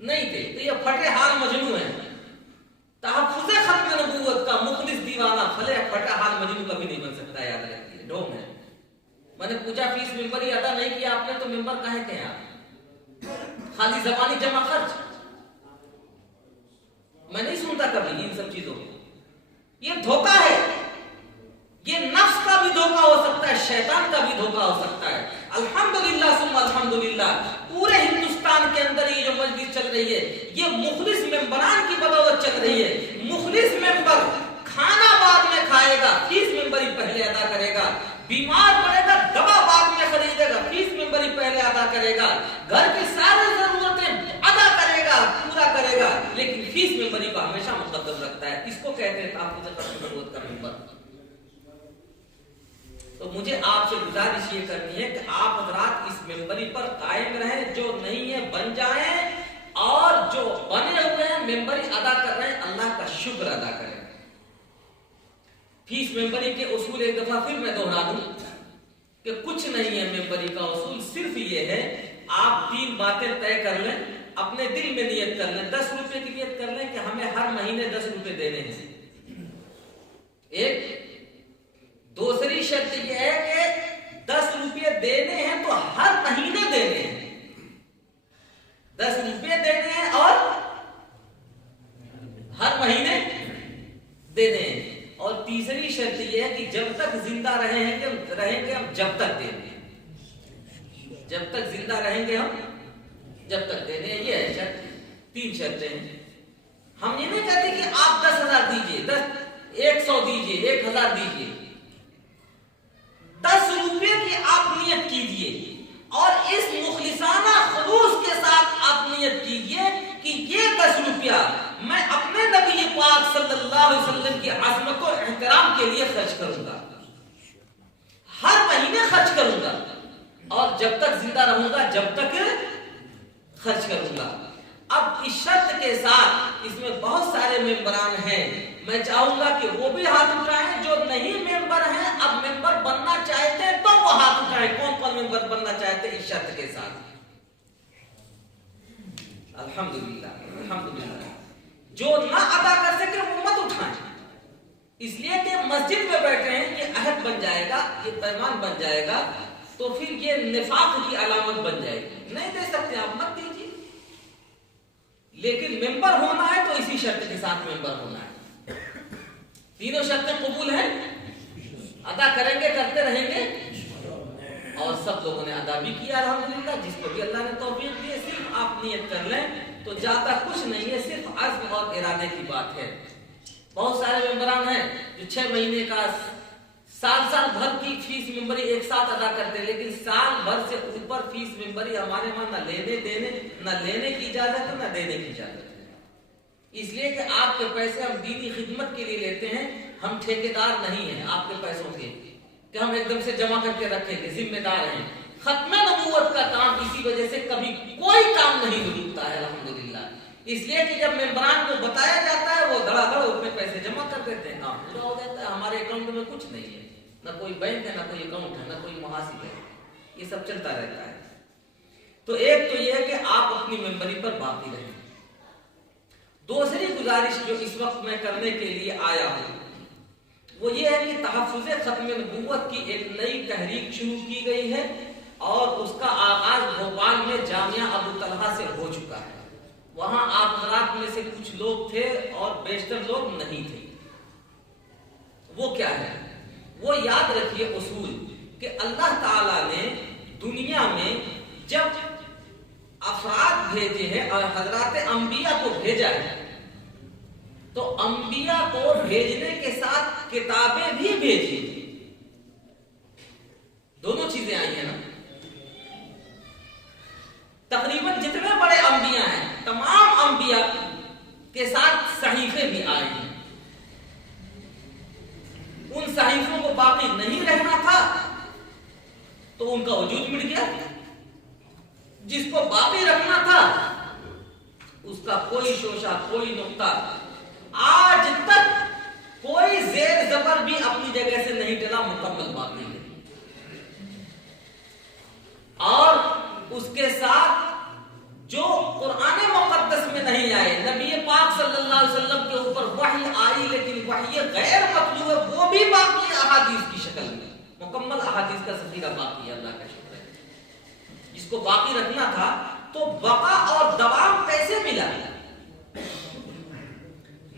नहीं थे। तो ये फटे हाल मजनू है। तहफ़्फ़ुज़ ख़त्म नबूवत का मुखलिस दीवाना फटे हाल मजनू कभी नहीं बन सकता, याद रखिए, ढोंग है। मैंने पूछा फीस मेंबरी अदा नहीं किया आपने, तो मेंबर काहे के हैं आप? खाली जबानी जमा खर्च। मैं नहीं सुनता कभी इन सब चीजों को। ये धोखा है, ये नफ्स का भी धोखा हो सकता है, शैतान का भी धोखा हो सकता है। अल्हम्दुलिल्लाह सुम्मा अल्हम्दुलिल्लाह, पूरे हिंदुस्तान के अंदर ये जो मजलिस चल रही है ये मुखलिस मेंबरान की बदौलत चल रही है। मुखलिस मेंबर खाना बाद में खाएगा, फीस मेंबरी पहले अदा करेगा। बीमार पड़ेगा, दवा बाद में खरीदेगा, फीस मेंबरी पहले अदा करेगा। घर की सारी जरूरतें अदा करेगा, पूरा करेगा, लेकिन फीस मेंबरी को हमेशा मुकद्दम रखता है। इसको कहते हैं तहफ़्फ़ुज़ ख़त्म नबूवत का मेंबर। तो मुझे आपसे गुजारिश ये करनी है कि आप हज़रात इस मेंबरी पर कायम रहें, जो नहीं है बन जाएं, और जो बने हुए हैं मेंबरी अदा कर रहे हैं अल्लाह का शुक्र अदा करें। फीस मेंबरी के उसूल एक दफा फिर मैं दोहरा दूं कि कुछ नहीं है मेंबरी का उसूल, सिर्फ ये है आप 3 बातें तय कर लें, अपने दिल में नियत कर लें। 10 रुपए की नियत कर लें कि हमें हर महीने 10 रुपए देने हैं। एक दूसरी शर्त यह है कि 10 रुपये देने हैं तो हर महीने देने हैं, 10 रुपये देने हैं और हर महीने देने हैं। और तीसरी शर्त यह है कि जब तक जिंदा रहेंगे हम जब तक देंगे, जब तक जिंदा रहेंगे हम जब तक देने। ये है शर्त, 3 शर्तें हैं। हम ये नहीं कहते कि आप 10,000 दीजिए, 100 दीजिए, 1,000 दीजिए। 10 रुपये की आप नियत कीजिए और इस मुखलिसाना खुलूस के साथ आप नियत कीजिए कि ये 10 रुपया मैं अपने नबी पाक सल्लल्लाहु अलैहि वसल्लम की अज़मत और एहतराम के लिए खर्च करूंगा, हर महीने खर्च करूंगा, और जब तक जिंदा रहूंगा जब तक खर्च करूंगा। अब इस शर्त के साथ इसमें बहुत सारे मेंबरान हैं, मैं चाहूंगा कि वो भी हाथ उठाएं। जो नहीं मेंबर हैं, अब मेंबर बनना चाहते हैं तो वो हाथ उठाएं। कौन कौन मेंबर बनना चाहते हैं इस शर्त के साथ? अल्हम्दुलिल्लाह, अल्हम्दुलिल्लाह। जो ना अदा कर सके वो मत उठाएं, इसलिए कि मस्जिद में बैठे हैं, ये अहद बन जाएगा, ये पैमान बन जाएगा, तो फिर ये निफाक की अलामत बन जाएगी। नहीं दे सकते आप, मत दीजिए। लेकिन मेंबर होना है तो इसी शर्त के साथ मेंबर होना है। तीनों शर्तें कबूल हैं, अदा करेंगे, करते रहेंगे, और सब लोगों ने अदा भी किया अल्हम्दुलिल्लाह। जिसको भी अल्लाह ने तौफीक दी, सिर्फ आप नियत कर लें तो जाता कुछ नहीं है, सिर्फ अज़्म और इरादे की बात है। बहुत सारे मेंबरान हैं जो 6 महीने का साल भर की फीस मेंबरी एक साथ अदा करते हैं, लेकिन साल भर से ऊपर फीस मेंबरी हमारे वहां न लेने की इजाजत है न देने की इजाजत है। इसलिए कि आपके पैसे हम दीनी खिदमत के लिए लेते हैं, हम ठेकेदार नहीं हैं आपके पैसों के कि हम एकदम से जमा करके रखेंगे, जिम्मेदार हैं। खत्म नबूवत का काम इसी वजह से कभी कोई काम नहीं रुकता है अल्हम्दुलिल्लाह। इसलिए कि जब मेंबरान को बताया जाता है वो धड़ाधड़ उसमें पैसे जमा कर देते हैं, काम पूरा हो जाता है। हमारे अकाउंट में कुछ नहीं है, ना कोई बैंक है, ना कोई अकाउंट है, ना कोई मुहासिब है, ये सब चलता रहता है। तो एक तो ये है कि आप अपनी मेंबरी पर बाकी रहें। दूसरी गुजारिश जो इस वक्त मैं करने के लिए आया हूं वो ये है कि तहफ्फुज़े खत्म नबूवत की एक नई तहरीक शुरू की गई है और उसका आगाज भोपाल में जामिया अबू तलहा से हो चुका है। वहां आप हजरात में से कुछ लोग थे और बेशतर लोग नहीं थे। वो क्या है, वो याद रखिए उसूल कि अल्लाह ताला ने दुनिया में जब अफराद भेजे हैं और हजरात अंबिया को भेजा है तो अंबिया को भेजने के साथ किताबें भी भेजी, दोनों चीजें आई है ना। तकरीबन जितने बड़े अंबिया हैं तमाम अंबिया के साथ सहीफे भी आए हैं। उन सहीफों को बाकी नहीं रहना था तो उनका वजूद मिट गया, जिसको बाकी रखना था उसका कोई शोशा कोई नुक्ता आज तक कोई जेर जबर भी अपनी जगह से नहीं टला, मुकम्मल बाकी है। और उसके साथ जो कुरान मुक़द्दस में नहीं आए, नबी पाक सल्लल्लाहु अलैहि वसल्लम के ऊपर वही आई लेकिन वही गैर मतलूब है, वो भी बाकी है अहादीस की शक्ल में, मुकम्मल अहादीस का ज़ख़ीरा बाकी है। अल्लाह का शुक्र है। जिसको बाकी रखना था तो बका और दवाम कैसे मिला?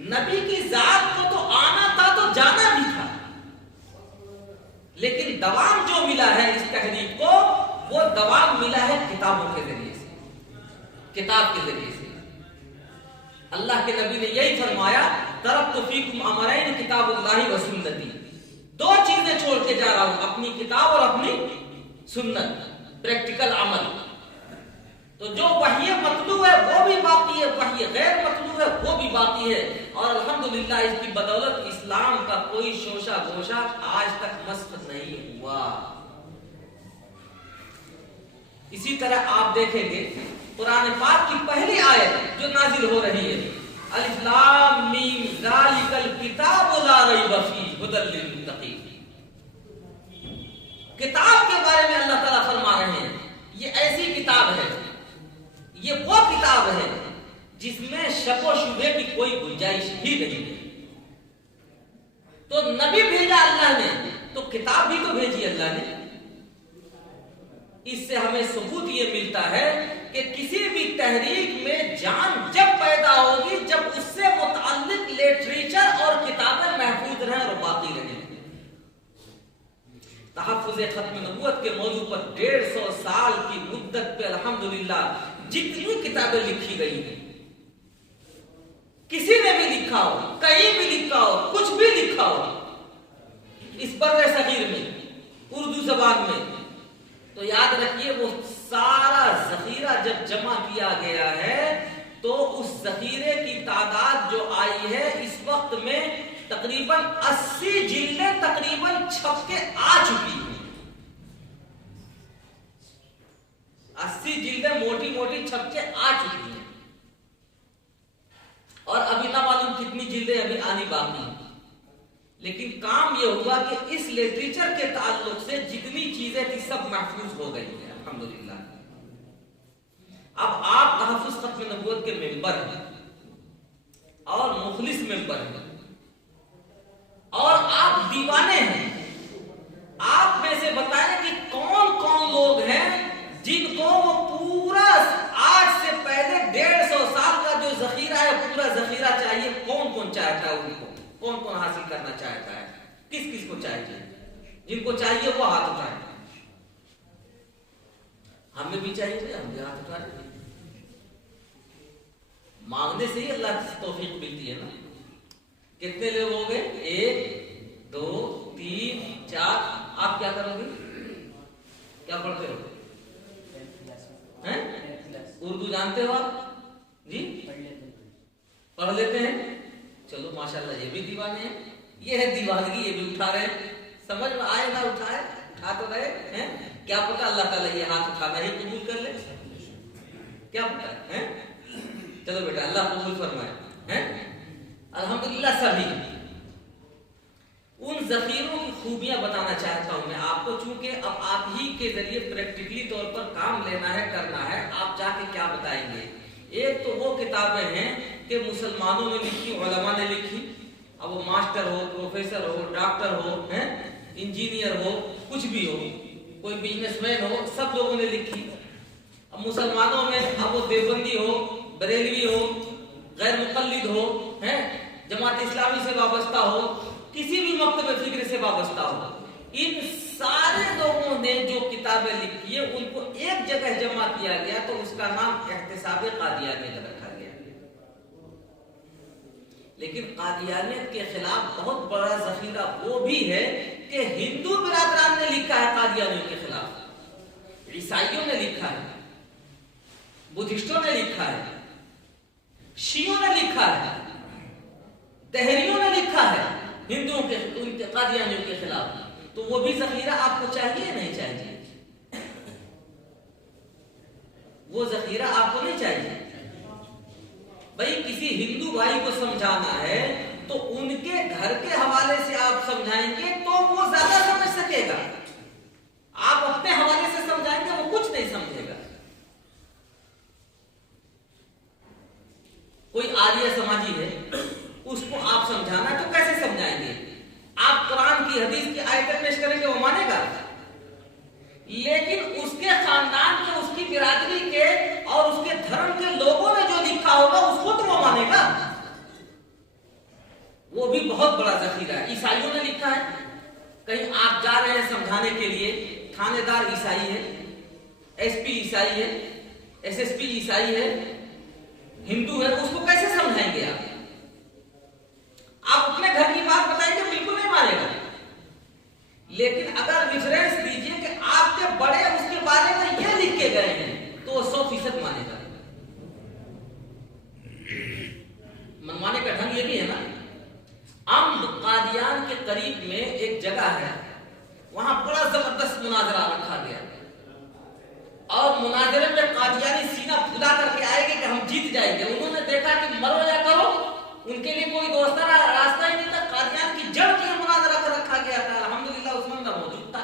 नबी की जात को तो आना था तो जाना भी था, लेकिन दवाम जो मिला है इस तहरीक को वो दवाम मिला है किताबों के जरिए से, किताब के जरिए से। अल्लाह के नबी ने यही फरमाया, तरक्तु फीकुम अमरैन किताबुल्लाहि व सुन्नती, दो चीजें छोड़ के जा रहा हूं, अपनी किताब और अपनी सुन्नत, प्रैक्टिकल अमल। तो जो वही मतलूब है वो भी बाकी है, वही गैर मतलूब है वो भी बाकी है। और अल्हम्दुलिल्लाह इसकी बदौलत इस्लाम का कोई शोशा गोशा आज तक मस्ख नहीं हुआ। इसी तरह आप देखेंगे कुरान पाक की पहली आयत जो नाजिल हो रही है, अलिफ लाम मीम ज़ालिकल किताबु ला रैब फीह हुदल लिल मुत्तक़ीन, किताब के बारे में अल्लाह ताला फरमा रहे हैं ये ऐसी किताब है, ये वो किताब है जिसमें शक व शुबे की कोई गुंजाइश ही नहीं है। तो नबी भेजा अल्लाह ने तो किताब भी तो भेजी अल्लाह ने। इससे हमें सबूत ये मिलता है कि किसी भी तहरीक में जान जब पैदा होगी जब उससे मुताल्लिक लिटरेचर और किताबें महफूज रहें और बाकी रहें। तहफ्फुज़े खत्म नबूवत के मौजू पर 150 साल की मुद्दत पे अल्हम्दुलिल्लाह जितनी किताबें लिखी गई हैं, किसी ने भी लिखा हो, कहीं भी लिखा हो, कुछ भी लिखा हो इस बर्रे सगीर में उर्दू जबान में, तो याद रखिए वो सारा जखीरा जब जमा किया गया है तो उस जखीरे की तादाद जो आई है इस वक्त में तकरीबन 80 जिल्दें तकरीबन छप के आ चुकी हैं। 80 जिल्दें मोटी मोटी छप के आ चुकी हैं और अभी ना मालूम कितनी जिल्दें अभी आनी बाकी हैं। लेकिन काम यह हुआ कि इस लिटरेचर के ताल्लुक से जितनी चीजें थी सब महफूज हो गई है अल्हम्दुलिल्लाह। अब आप तहफ्फुज़ खत्म नबूवत के मेंबर हैं और मुखलिस मेंबर हैं और आप दीवाने हैं। आप में से बताएं कि कौन कौन लोग हैं जिनको वो पूरा आज से पहले 150 साल का जो जखीरा है पूरा जखीरा चाहिए, कौन कौन चाहता है, उनको कौन कौन हासिल करना चाहता है, किस किस को चाहिए? जिनको चाहिए वो हाथ उठाए। हमें भी चाहिए, हम भी हाथ उठाए। मांगने से ही अल्लाह की तौफीक मिलती है ना कितने लोग हो गए? 1 2 3 4। आप क्या करोगे? क्या पढ़ते हो? हैं? उर्दू जानते हो आप जी? पढ़ लेते हैं। चलो माशाल्लाह, ये भी दीवाने हैं। ये है दीवानगी, ये भी उठा रहे हैं। समझ में आए ना उठाए? उठा तो रहे हैं। क्या पता अल्लाह ताला ये हाथ उठाना ही कबूल कर ले, क्या पता है? चलो बेटा, अल्लाह कबूल फरमाए हैं। अल्हम्दुलिल्लाह। सभी उन जखीरों की खूबियां बताना चाहता हूं मैं आपको, चूंकि अब आप ही के जरिए प्रैक्टिकली तौर पर काम लेना है, करना है। आप जाके क्या बताएंगे? एक तो वो किताबें हैं कि मुसलमानों ने लिखी, उलमा ने लिखी। अब वो मास्टर हो, प्रोफेसर हो, डॉक्टर हो, हैं, इंजीनियर हो, कुछ भी हो, कोई बिजनेसमैन हो, सब लोगों ने लिखी। अब मुसलमानों में अब वो देवबंदी हो, बरेलवी हो, गैर मुकल्लिद हो, हैं, जमात इस्लामी से वाबस्ता हो, किसी भी मकतब फिक्र से वाबस्ता हो, इन सारे लोगों ने जो किताबें लिखी है उनको एक जगह जमा किया गया, तो उसका नाम एहतिसाब कादियानियत रखा गया। लेकिन कादियानियत के खिलाफ बहुत बड़ा जखीरा वो भी है कि हिंदू बिरादरान ने लिखा है कादियानियों के खिलाफ, ईसाइयों ने लिखा है, बुद्धिस्टों ने लिखा है, शियों ने लिखा है, तहरियों ने लिखा है हिंदुओं के, उनके कादियानियों के खिलाफ। तो वो भी जखीरा आपको चाहिए नहीं चाहिए? वो जखीरा आपको नहीं चाहिए? भाई किसी हिंदू भाई को समझाना है तो उनके घर के हवाले से आप समझाएंगे तो वो ज्यादा समझ सकेगा। आप अपने हवाले से समझाएंगे वो कुछ नहीं समझेगा। कोई आर्य समाजी है, उसको आप समझाना तो कैसे समझाएंगे? आप कुरान की, हदीस की आयतें पेश करेंगे, वो मानेगा। लेकिन उसके खानदान के, उसकी बिरादरी के और उसके धर्म के लोगों ने जो लिखा होगा उसको तो वो मानेगा। वो भी बहुत बड़ा जखीरा है। ईसाइयों ने लिखा है, कहीं आप जा रहे हैं समझाने के लिए, थानेदार ईसाई है, एसपी ईसाई है, एसएसपी ईसाई है, हिंदू है, उसको कैसे समझाएंगे आप? आप अपने घर की बात बताएंगे, बिल्कुल नहीं मानेगा। लेकिन अगर रेफरेंस दीजिए कि आपके बड़े उसके बारे में ये लिख के गए हैं, तो वो 100% मानेगा। मनवाने का ढंग ये भी है ना। अम्ब कादियान के करीब में एक जगह है, वहां बड़ा जबरदस्त मुनाजरा रखा गया, और मुनाजरे में कादियानी सीना फुला करके आएंगे कि हम जीत जाएंगे। उन्होंने देखा कि मरो या करो, उनके लिए कोई दूसरा रास्ता ही नहीं था। कादियान की जड़ के मुनाजरा कर रखा गया था। अल्हम्दुलिल्लाह उस्मान का मौजूद था।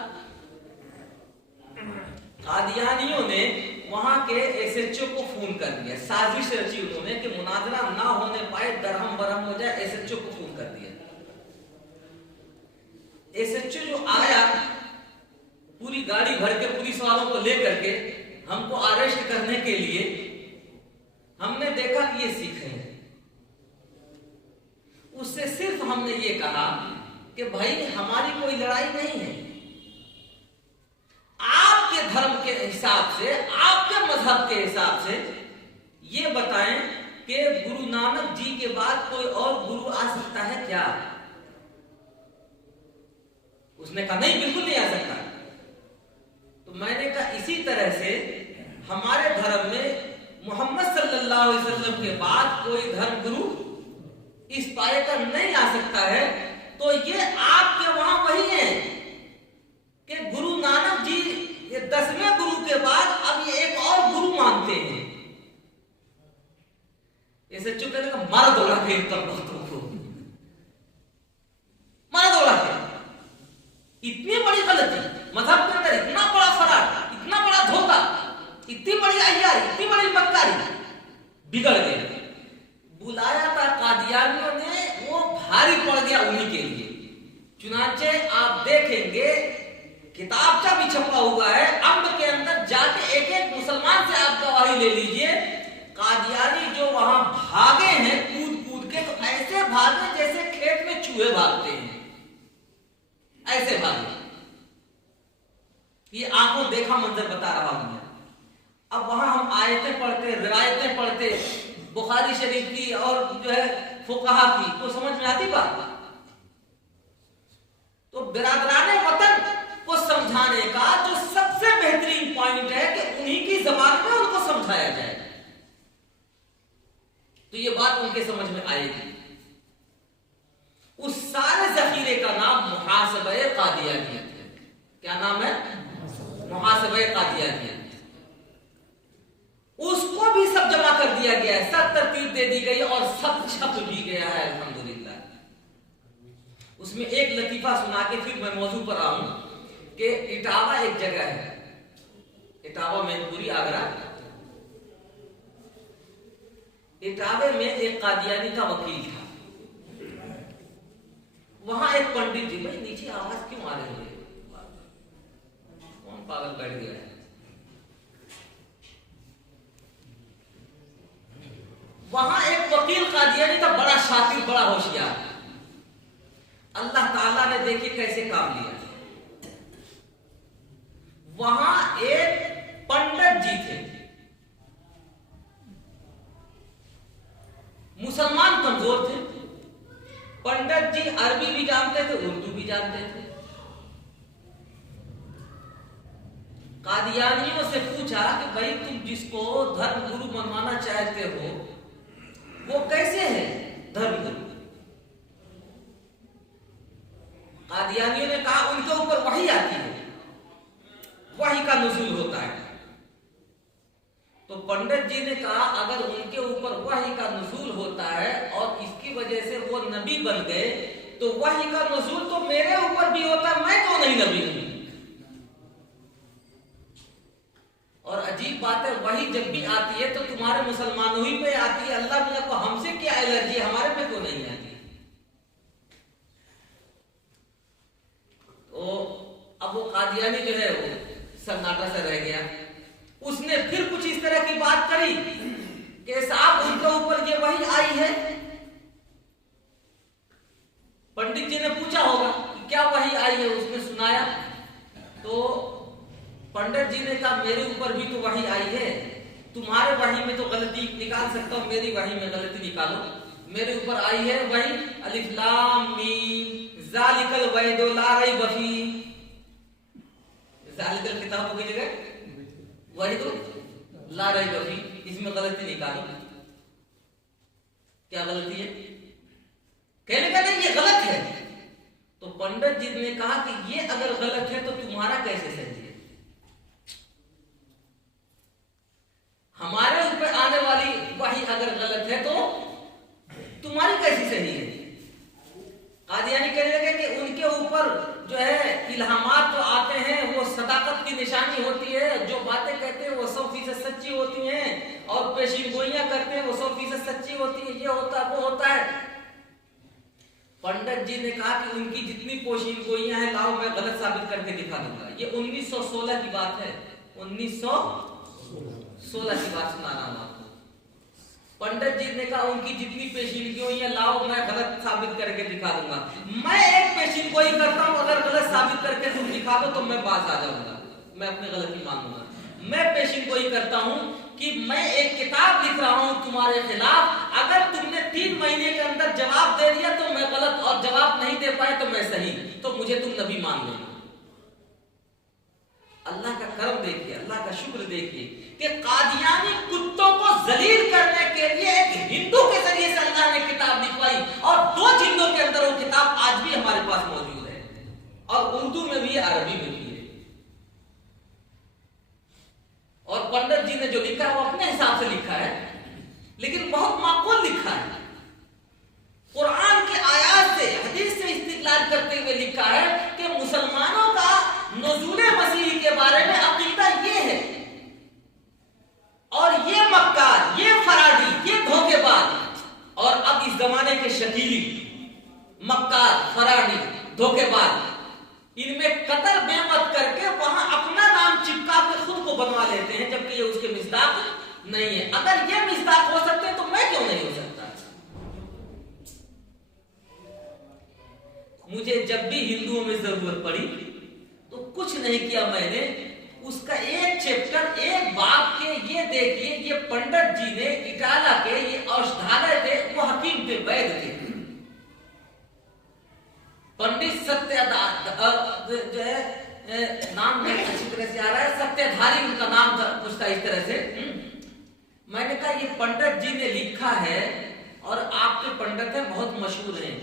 कादियानियों ने वहां के एसएचओ को फोन कर दिया, साजिश रची उन्होंने कि मुनाजरा ना होने पाए, दरहम बरहम हो जाए। एसएचओ को फोन कर दिया। एसएचओ जो आया, पूरी गाड़ी भर के पुलिस वालों को लेकर के हमको अरेस्ट करने के लिए, हमने देखा कि ये सिख हैं। उससे सिर्फ हमने ये कहा कि भाई हमारी कोई लड़ाई नहीं है, आपके धर्म के हिसाब से, आपके मजहब के हिसाब से ये बताएं कि गुरु नानक जी के बाद कोई और गुरु आ सकता है क्या? उसने कहा नहीं, बिल्कुल नहीं आ सकता। तो मैंने कहा इसी तरह से हमारे धर्म में मोहम्मद सल्लल्लाहु अलैहि वसल्लम के बाद कोई धर्म गुरु इस पाए का नहीं आ सकता है। तो ये आपके वहां वही है कि गुरु नानक जी ये 10वें गुरु के बाद अब ये एक और गुरु मानते हैं। ऐसे चुप कहने का मारा दौड़ा के तब भक्तों को मारा दौड़ा के। इतनी बड़ी गलती मजहब के अंदर, इतना बड़ा फराड, इतना बड़ा धोखा, इतनी बड़ी अय्यारी, इतनी बड़ी मक्कारी, बिगड़ गए। बुलाया था कादियानियों ने, वो भारी पड़ गया उन्हीं के लिए। चुनाचे आप देखेंगे किताबचा भी छपा हुआ है, अम्ब के अंदर जाके एक एक मुसलमान से आप गवाही ले लीजिए। कादियानी जो वहां भागे हैं कूद कूद के, तो ऐसे भागे जैसे खेत में चूहे भागते हैं, ऐसे भागे। ये आंखों देखा मंजर बता रहा हूं मैं। अब वहां हम आयतें पढ़ते, रिवायतें पढ़ते, बुखारी शरीफ की और जो है फुकाहा की, तो समझ में आती बात। तो बिरादराने वतन को समझाने का जो सबसे बेहतरीन पॉइंट है कि उन्हीं की जबान में उनको समझाया जाए, तो ये बात उनके समझ में आएगी। उस सारे जखीरे का नाम मुहासबे कादियानियत है। क्या नाम है? मुहासबे कादियानियत। उसको भी सब जमा कर दिया गया है, सब तरतीब दे दी गई और सब छप भी गया है अल्हम्दुलिल्लाह। उसमें एक लतीफा सुना के फिर मैं मौजू पर आऊं कि इटावा एक जगह है, इटावा मैनपुरी आगरा। इटावे में एक कादियानी का वकील था। वहां एक पंडित जी, भाई नीचे आवाज क्यों आ रही है, कौन पागल बैठ गया है? वहां एक वकील कादियानी था, बड़ा शातिर, बड़ा होशियार। अल्लाह ताला ने देखिए कैसे काम लिया। वहां एक पंडित जी थे, मुसलमान कमजोर थे। पंडित जी अरबी भी जानते थे, उर्दू भी जानते थे। कादियानियों से पूछा कि भाई तुम जिसको धर्म गुरु मनवाना चाहते हो वो कैसे है धर्म गुरु? कादियानियों ने कहा उनके ऊपर वही आती है, वही का नुज़ूल होता है। तो पंडित जी ने कहा अगर उनके ऊपर वही का नुज़ूल होता है और इसकी वजह से वो नबी बन गए, तो वही का नुज़ूल तो मेरे ऊपर भी होता है, मैं क्यों नहीं नबी हूं? और अजीब बात है, वही जब भी आती है तो तुम्हारे मुसलमानों ही पे आती है। अल्लाह मियां को हमसे क्या एलर्जी, हमारे पे क्यों नहीं आती? तो अब वो कादियानी जो है वो सन्नाटा से रह गया। उसने फिर कुछ इस तरह की बात करी कि साहब उनके ऊपर ये वही आई है। पंडित जी ने पूछा होगा कि क्या वही आई है, उसने सुनाया। तो पंडित जी ने कहा मेरे ऊपर भी तो वही आई है, तुम्हारे वही में तो गलती निकाल सकता हूं, मेरी वही में गलती निकालो। मेरे ऊपर आई है वही अलिफ लाम मीम ज़ालिकल वैदु ला रैब फीह, ज़ालिकल किताबों की जगह वही तो ला रैब फीह, इसमें गलती निकालो। क्या गलती है? कहने का नहीं ये गलत है। तो पंडित जी ने कहा कि ये अगर गलत है तो तुम्हारा कैसे सही है? हमारे ऊपर आने वाली वही अगर गलत है तो तुम्हारी कैसी सही है? कादियानी कहने लगे कि उनके ऊपर जो है इल्हामात जो आते हैं वो सदाकत की निशानी होती है, जो बातें कहते हैं वो 100% सच्ची होती हैं, और पेशीनगोइयां करते हैं वो 100% सच्ची होती है, ये होता है वो होता है। पंडित जी ने कहा कि उनकी जितनी पेशीनगोइयां हैं लाओ मैं गलत साबित करके दिखा दूंगा। ये 1916 की बात है, 1916 की बात सुना रहा हूं आपको। पंडित जी ने कहा उनकी जितनी पेशीनगोइयां लाओ मैं गलत साबित करके दिखा दूंगा। मैं एक पेशीनगोई करता हूं, अगर गलत साबित करके तुम दिखा दो तो मैं बाज आ जाऊंगा, मैं अपनी गलती मानूंगा। मैं पेशीनगोई करता हूं कि मैं एक किताब लिख रहा हूं तुम्हारे खिलाफ, अगर तुमने 3 महीने के अंदर जवाब दे दिया तो मैं गलत, और जवाब नहीं दे पाए तो मैं सही, तो मुझे तुम नबी मान लेना। अल्लाह का करम देखिए, अल्लाह का शुक्र देखिए कि कादियानी कुत्तों को जलील करने के लिए एक हिंदू के जरिए से अल्लाह ने किताब लिखवाई, और 2 जिल्दों के अंदर वो किताब आज भी हमारे पास मौजूद है, और उर्दू में भी है, अरबी में भी है। और पंडित जी ने जो लिखा है वो अपने हिसाब से लिखा है, लेकिन बहुत माकूल लिखा है। कुरान के आयात से, हदीस से इस्तिदलाल करते हुए लिखा है कि मुसलमानों का नुज़ूले मसीह के बारे में अकीदा ये है, और ये मक्कार, ये फराडी, ये धोखेबाज, और अब इस जमाने के शकीली मक्कार, फराडी, धोखेबाज, इनमें कतर बेमत करके वहां अपना नाम चिपका के खुद को बनवा लेते हैं, जबकि ये उसके मिस्दाक नहीं है। अगर ये मिस्दाक हो सकते हैं तो मैं क्यों नहीं हो सकता? मुझे जब भी हिंदुओं में जरूरत पड़ी तो कुछ नहीं किया मैंने, उसका एक चैप्टर, एक बाप के, ये देखिए ये पंडित जी ने इटाला के ये पंडित जो है नाम नहीं अच्छी तरह से आ रहा है, सत्यधारी उनका नाम था, कुछ था इस तरह से। मैंने कहा ये पंडित जी ने लिखा है और आपके पंडित हैं, बहुत मशहूर हैं,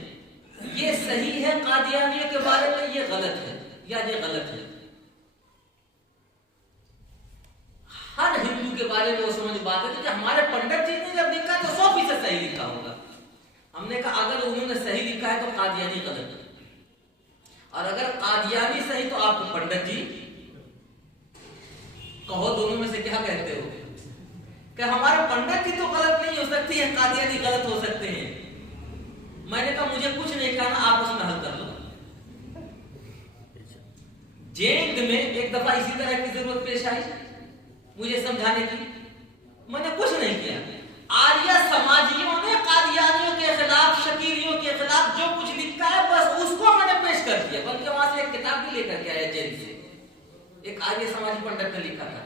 ये सही है कादियानियों के बारे में, ये गलत है या ये गलत है? हर हिंदू के बारे में वो समझ बात है कि हमारे पंडित जी ने जब लिखा तो 100% सही लिखा होगा। हमने कहा अगर उन्होंने सही लिखा है तो कादियानी गलत है, और अगर कादियानी सही तो आप पंडित जी कहो, दोनों में से क्या कहते हो? कि हमारे पंडित जी तो गलत नहीं हो सकती है, कादियानी गलत हो सकते हैं। मैंने कहा मुझे कुछ नहीं कहना, आपस में हल कर लो। जेंद में एक दफा इसी तरह की जरूरत पेश आई मुझे समझाने की, मैंने कुछ नहीं किया। आर्य समाजियों ने कादियानियों के खिलाफ, शकीरियों के खिलाफ जो कुछ लिखा है बस उसको मैंने पेश कर दिया, बल्कि वहां से एक किताब भी लेकर के आया जेल से, एक आर्य समाजी पंडित ने लिखा था।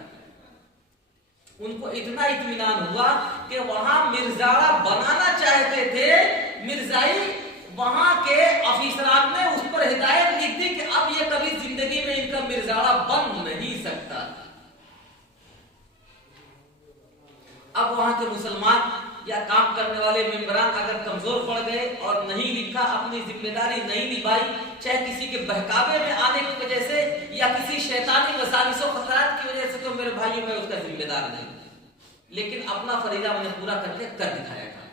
उनको इतना इत्मीनान हुआ कि वहां मिर्जाड़ा बनाना चाहते थे, मिर्जाई वहां के अफीसरान ने उस पर हिदायत लिख दी कि अब ये कभी जिंदगी में इनका मिर्जाड़ा बन नहीं सकता। अब वहां के मुसलमान या काम करने वाले मेंबरान अगर कमजोर पड़ गए और नहीं लिखा, अपनी जिम्मेदारी नहीं निभाई, चाहे किसी के बहकावे में आने की वजह से या किसी शैतानी वसाविसों खतरात की वजह से, तो मेरे भाइयों मैं उसका जिम्मेदार नहीं, लेकिन अपना फरीदा मैंने पूरा करके कर दिखाया था।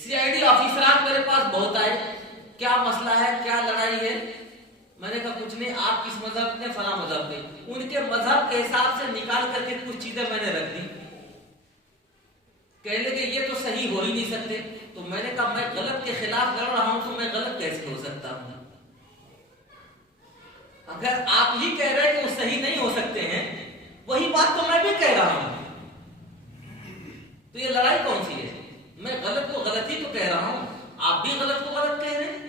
सीआईडी ऑफिसरान मेरे पास बहुत आए, क्या मसला है, क्या लड़ाई है? मैंने कहा कुछ नहीं, आप किस मजहब ने, फला मजहब ने। उनके मजहब के हिसाब से निकाल करके कुछ चीजें मैंने रख दी, कहने लगे ये तो सही हो ही नहीं सकते। तो मैंने कहा मैं गलत के खिलाफ लड़ रहा हूं तो मैं गलत कैसे हो सकता हूं? अगर आप ही कह रहे हैं कि वो सही नहीं हो सकते हैं, वही बात तो मैं भी कह रहा हूं, तो ये लड़ाई कौन सी है? मैं गलत को गलत ही तो कह रहा हूं, आप भी गलत को गलत कह रहे हैं।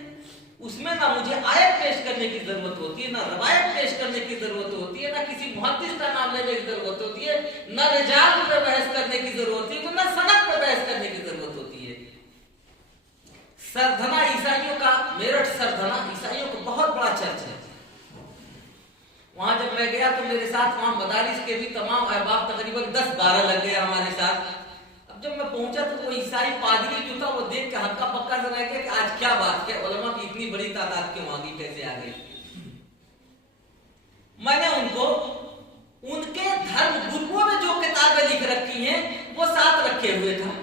उसमें ना मुझे आयत पेश करने की जरूरत होती है, ना रवायत पेश करने की जरूरत होती है, ना किसी मुहद्दिस का नाम लेने की जरूरत होती है, ना रिजाल पे बहस करने की जरूरत है, तो ना सनद पे बहस करने की जरूरत होती है। सरधना ईसाइयों का, मेरठ सरधना ईसाइयों का बहुत बड़ा चर्च है। वहां जब मैं गया तो मेरे साथ वहां मदारिस के भी तमाम अहबाब तकरीबन 10-12 लग गए हमारे साथ। जब मैं पहुंचा तो वो ईसाई पादरी जो था वो देख के हक्का पक्का से रह गया कि आज क्या बात है, उलमा की इतनी बड़ी तादाद क्यों आ गई, कैसे आ गई? मैंने उनको उनके धर्म गुरुओं ने जो किताबें लिख रखी हैं वो साथ रखे हुए था।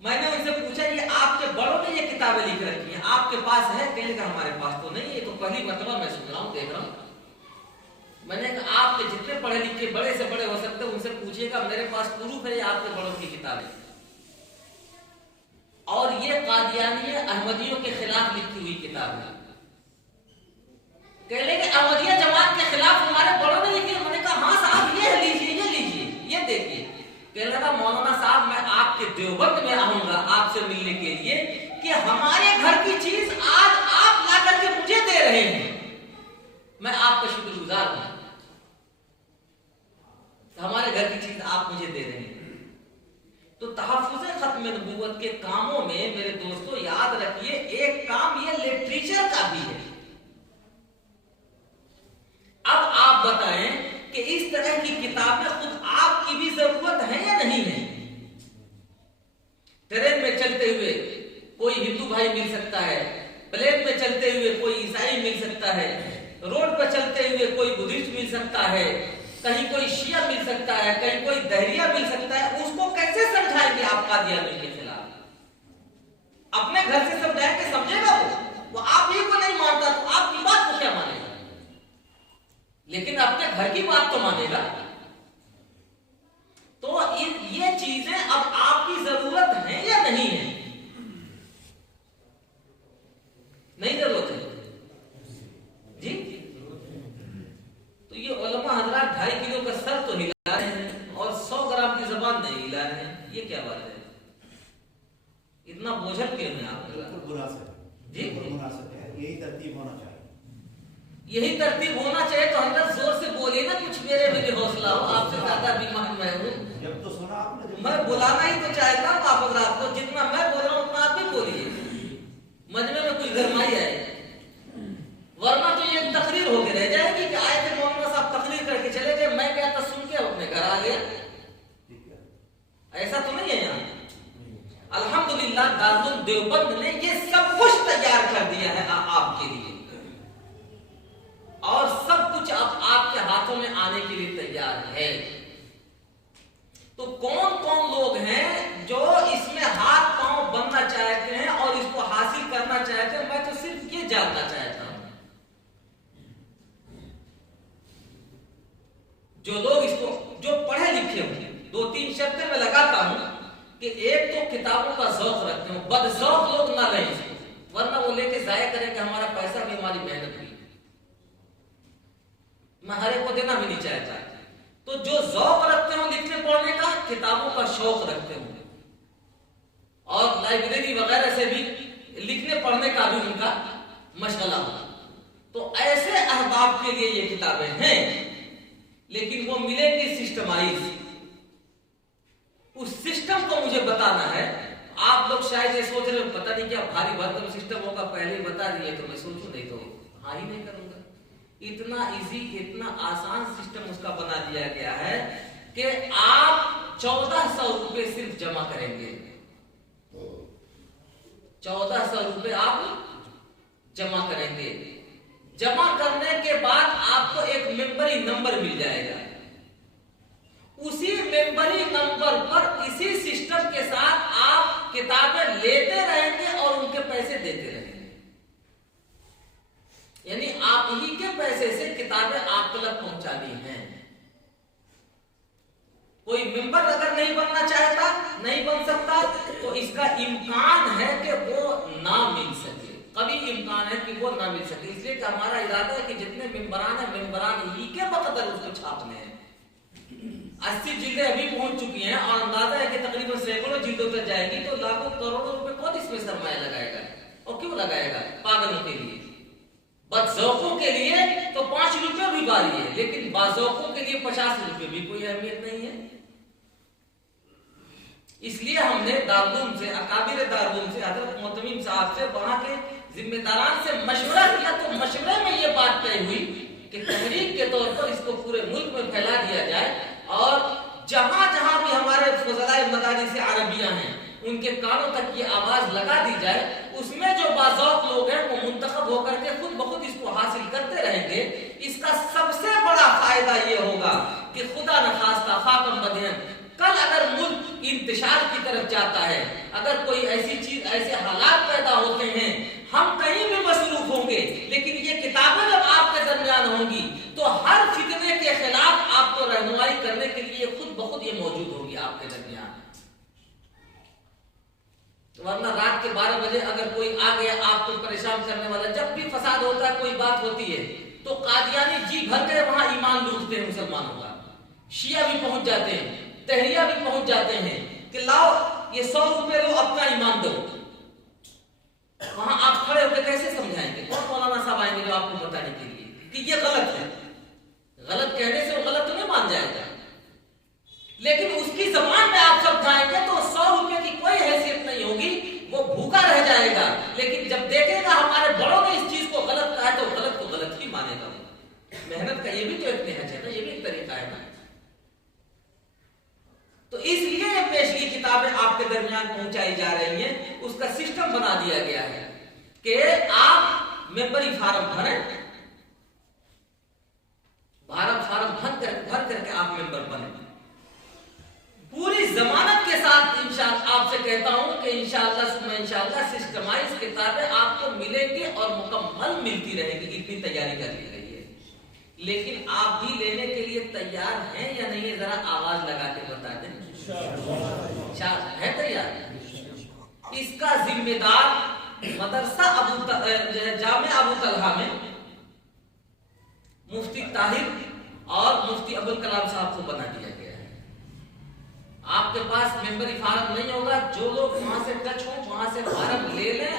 मैंने उनसे पूछा ये आपके बड़ों ने ये किताबें लिख रखी हैं, आपके पास है? कहने का हमारे पास तो नहीं, ये तो पहली मर्तबा मैं सुन रहा हूं, देख रहा हूं। मैंने कहा आपके जितने पढ़े लिखे बड़े से बड़े हो सकते हैं उनसे पूछिएगा, मेरे पास प्रूफ है आपके बड़ों की किताबें, और ये कादियानी अहमदियों के खिलाफ लिखी हुई किताब है। कह लेंगे अहमदिया जमात के खिलाफ हमारे बड़ों ने लिखी है। मैंने कहा हाँ साहब ये लीजिए, ये लीजिए, ये देखिए। कह लगा मौलाना साहब मैं आपके देवबंद में आऊंगा आपसे मिलने के लिए कि हमारे घर की चीज आज आप ला करके मुझे दे रहे हैं, मैं आपका शुक्रगुजार हूं। हमारे घर की चीज आप मुझे दे रहे हैं। तो तहफ्फुज़ खत्म नबूवत के कामों में मेरे दोस्तों याद रखिए एक काम ये लिटरेचर का भी है। अब आप बताएं कि इस तरह की किताबें खुद आपकी भी जरूरत है या नहीं है? ट्रेन में चलते हुए कोई हिंदू भाई मिल सकता है, प्लेन में चलते हुए कोई ईसाई मिल सकता है, रोड पर चलते हुए कोई बुद्धिस्ट मिल सकता है, कहीं कोई शिया मिल सकता है, कहीं कोई दहरिया मिल सकता है। उसको कैसे समझाएंगे आप कादियानी के खिलाफ? अपने घर से समझाएंगे, समझेगा वो आप ही को नहीं मानता तो आपकी बात को क्या मानेगा? लेकिन अपने घर की बात तो मानेगा। तो ये चीजें अब आपकी जरूरत है या नहीं है? नहीं जरूरत है जी। तो ये उलमा हजरात 2.5 किलो का सर तो हिला रहे हैं और 100 ग्राम की जबान नहीं हिला रहे हैं, ये क्या बात है? इतना बोझल क्यों है आप? जी यही तरतीब होना चाहिए, यही तरतीब होना चाहिए। तो हजरत जोर से बोलिए ना, कुछ मेरे में भी हौसला हो, आपसे ज्यादा बीमार मैं हूँ। जब तो सुना आपने, मैं बुलाना ही तो चाहता हूँ आप हजरात को, जितना मैं बोल रहा हूँ उतना आप भी बोलिए। वरना तो ये तकरीर होके रह जाएगी कि आए थे मौलाना साहब तकरीर करके चले गए, मैं गया था सुन के अपने घर आ गया। ऐसा तो नहीं है यहाँ। अल्हम्दुलिल्लाह दारुल देवबंद ने ये सब कुछ तैयार कर दिया है आपके लिए, और सब कुछ अब आपके हाथों में आने के लिए तैयार है। तो कौन कौन लोग हैं जो इसमें हाथ पांव बनना चाहते हैं और इसको हासिल करना चाहते हैं? मैं तो सिर्फ ये जानना चाहता हूं, जो लोग इसको, जो पढ़े लिखे होंगे, 2-3 शब्द में लगाता हूं कि एक तो किताबों का शौक रखते हो, बदशौक लोग ना लें इसको, वरना वो लेके जाया करें कि हमारा पैसा भी, हमारी मेहनत भी, मैं हर एक को देना भी नहीं चाहता। तो जो शौक रखते हो लिखने पढ़ने का, किताबों का शौक रखते हो, और लाइब्रेरी वगैरह से भी लिखने पढ़ने का भी उनका मशगला हो, तो ऐसे अहबाब के लिए ये किताबें हैं। लेकिन वो मिलेंगी सिस्टमाइज, उस सिस्टम को मुझे बताना है। आप लोग शायद ये सोच रहे हो पता नहीं क्या भारी भरकम सिस्टम होगा, पहले ही बता दिए तो मैं सोचूं, नहीं तो हाँ ही नहीं करूंगा। इतना इजी, इतना आसान सिस्टम उसका बना दिया गया है कि आप 1400 रुपए सिर्फ जमा करेंगे, 1400 रुपए आप जमा करेंगे। जमा करने के बाद आपको एक मेंबरी नंबर मिल जाएगा, उसी मेंबरी नंबर पर इसी सिस्टम के साथ आप किताबें लेते रहेंगे और उनके पैसे देते रहेंगे। यानी आप ही के पैसे से किताबें आप तक पहुंचानी हैं। कोई मेंबर अगर नहीं बनना चाहता, नहीं बन सकता, तो इसका इम्कान है कि वो ना मिल सके, कभी इम्कान है कि वो ना मिल सके। इसलिए कि हमारा इरादा है कि जितने मेंबरान है, मेंबरान ही के बकदर उसको छापने हैं। 80 जिल्दें अभी पहुंच चुकी हैं और अंदाजा है कि तकरीबन सैकड़ों जिल्दों तक जाएगी, तो लाखों करोड़ों रुपए कौन इसमें सरमाया लगाएगा? और क्यों लगाएगा? पागलों के लिए, बदज़ौकों के लिए तो 5 रुपए भी बारी है, लेकिन बाज़ौकों के लिए 50 रुपए भी कोई अहमियत नहीं है। इसलिए हमने दारुल से, अकाबिर दारुल से, हजरत मोहतमीम साहब से, वहां के जिम्मेदारान से मशवरा किया, तो मशवरे में ये बात तय हुई कि तहरीक के तौर पर इसको पूरे मुल्क में फैला दिया जाए, और जहां जहां भी हमारे फज़लाए मदारिस अरबिया हैं उनके कानों तक ये आवाज लगा दी जाए। उसमें जो बाज़ौक़ लोग हैं वो मुंतखब होकर के खुद ब खुद इसको हासिल करते रहेंगे। इसका सबसे बड़ा फायदा ये होगा कि खुदा न खास्ता खाकम बदहन, कल अगर मुल्क इंतशार की तरफ जाता है, अगर कोई ऐसी चीज, ऐसे हालात पैदा होते हैं, हम कहीं भी मसरूफ होंगे, लेकिन ये किताबें जब आपके दरमियान होंगी तो हर फितने के खिलाफ आपको रहनुमाई करने के लिए खुद ब खुद ये मौजूद होगी आपके दरमियान। वरना रात के 12 बजे अगर कोई आ गया आपको परेशान करने वाला, जब भी फसाद होता है, कोई बात होती है, तो कादियानी जी भर के वहां ईमान लूटते हैं मुसलमानों का, शिया भी पहुंच जाते हैं, तहरिया भी पहुंच जाते हैं कि लाओ ये 100 रुपए लो, अपना ईमान दो। वहां आप खड़े होकर कैसे समझाएंगे? कौन मौलाना साहब आएंगे जो आपको बताने के लिए कि ये गलत है? गलत कहने से वो गलत तो नहीं मान जाएगा, लेकिन उसकी जबान में आप समझाएंगे तो 100 रुपए की कोई हैसियत नहीं होगी, वो भूखा रह जाएगा। लेकिन जब देखेगा हमारे बड़ों ने इस चीज को गलत कहा है, तो गलत को गलत ही मानेगा। मेहनत का ये भी तो एक नहज है ना, ये भी एक तरीका है ना। तो इसलिए ये पेशगी किताबें आपके दरमियान पहुंचाई जा रही हैं। उसका सिस्टम बना दिया गया है कि आप मेंबरी फार्म भरें, फार्म भर करके आप मेंबर बने, पूरी जमानत के साथ। इंशाअल्लाह आपसे कहता हूं कि इंशाअल्लाह सिस्टमाइज किताबें आपको मिलेंगी और मुकम्मल मिलती रहेंगी, इतनी तैयारी कर ली गई है। लेकिन आप भी लेने के लिए तैयार हैं या नहीं है? जरा आवाज लगा के बता दें। है तैयार? इसका जिम्मेदार मदरसा जामे अबू तलहा में मुफ्ती ताहिर और मुफ्ती अबुल कलाम साहब को बना दिया गया है। आपके पास मेंबरी फार्म नहीं होगा, जो लोग वहां से टच हो वहां से फार्म ले लें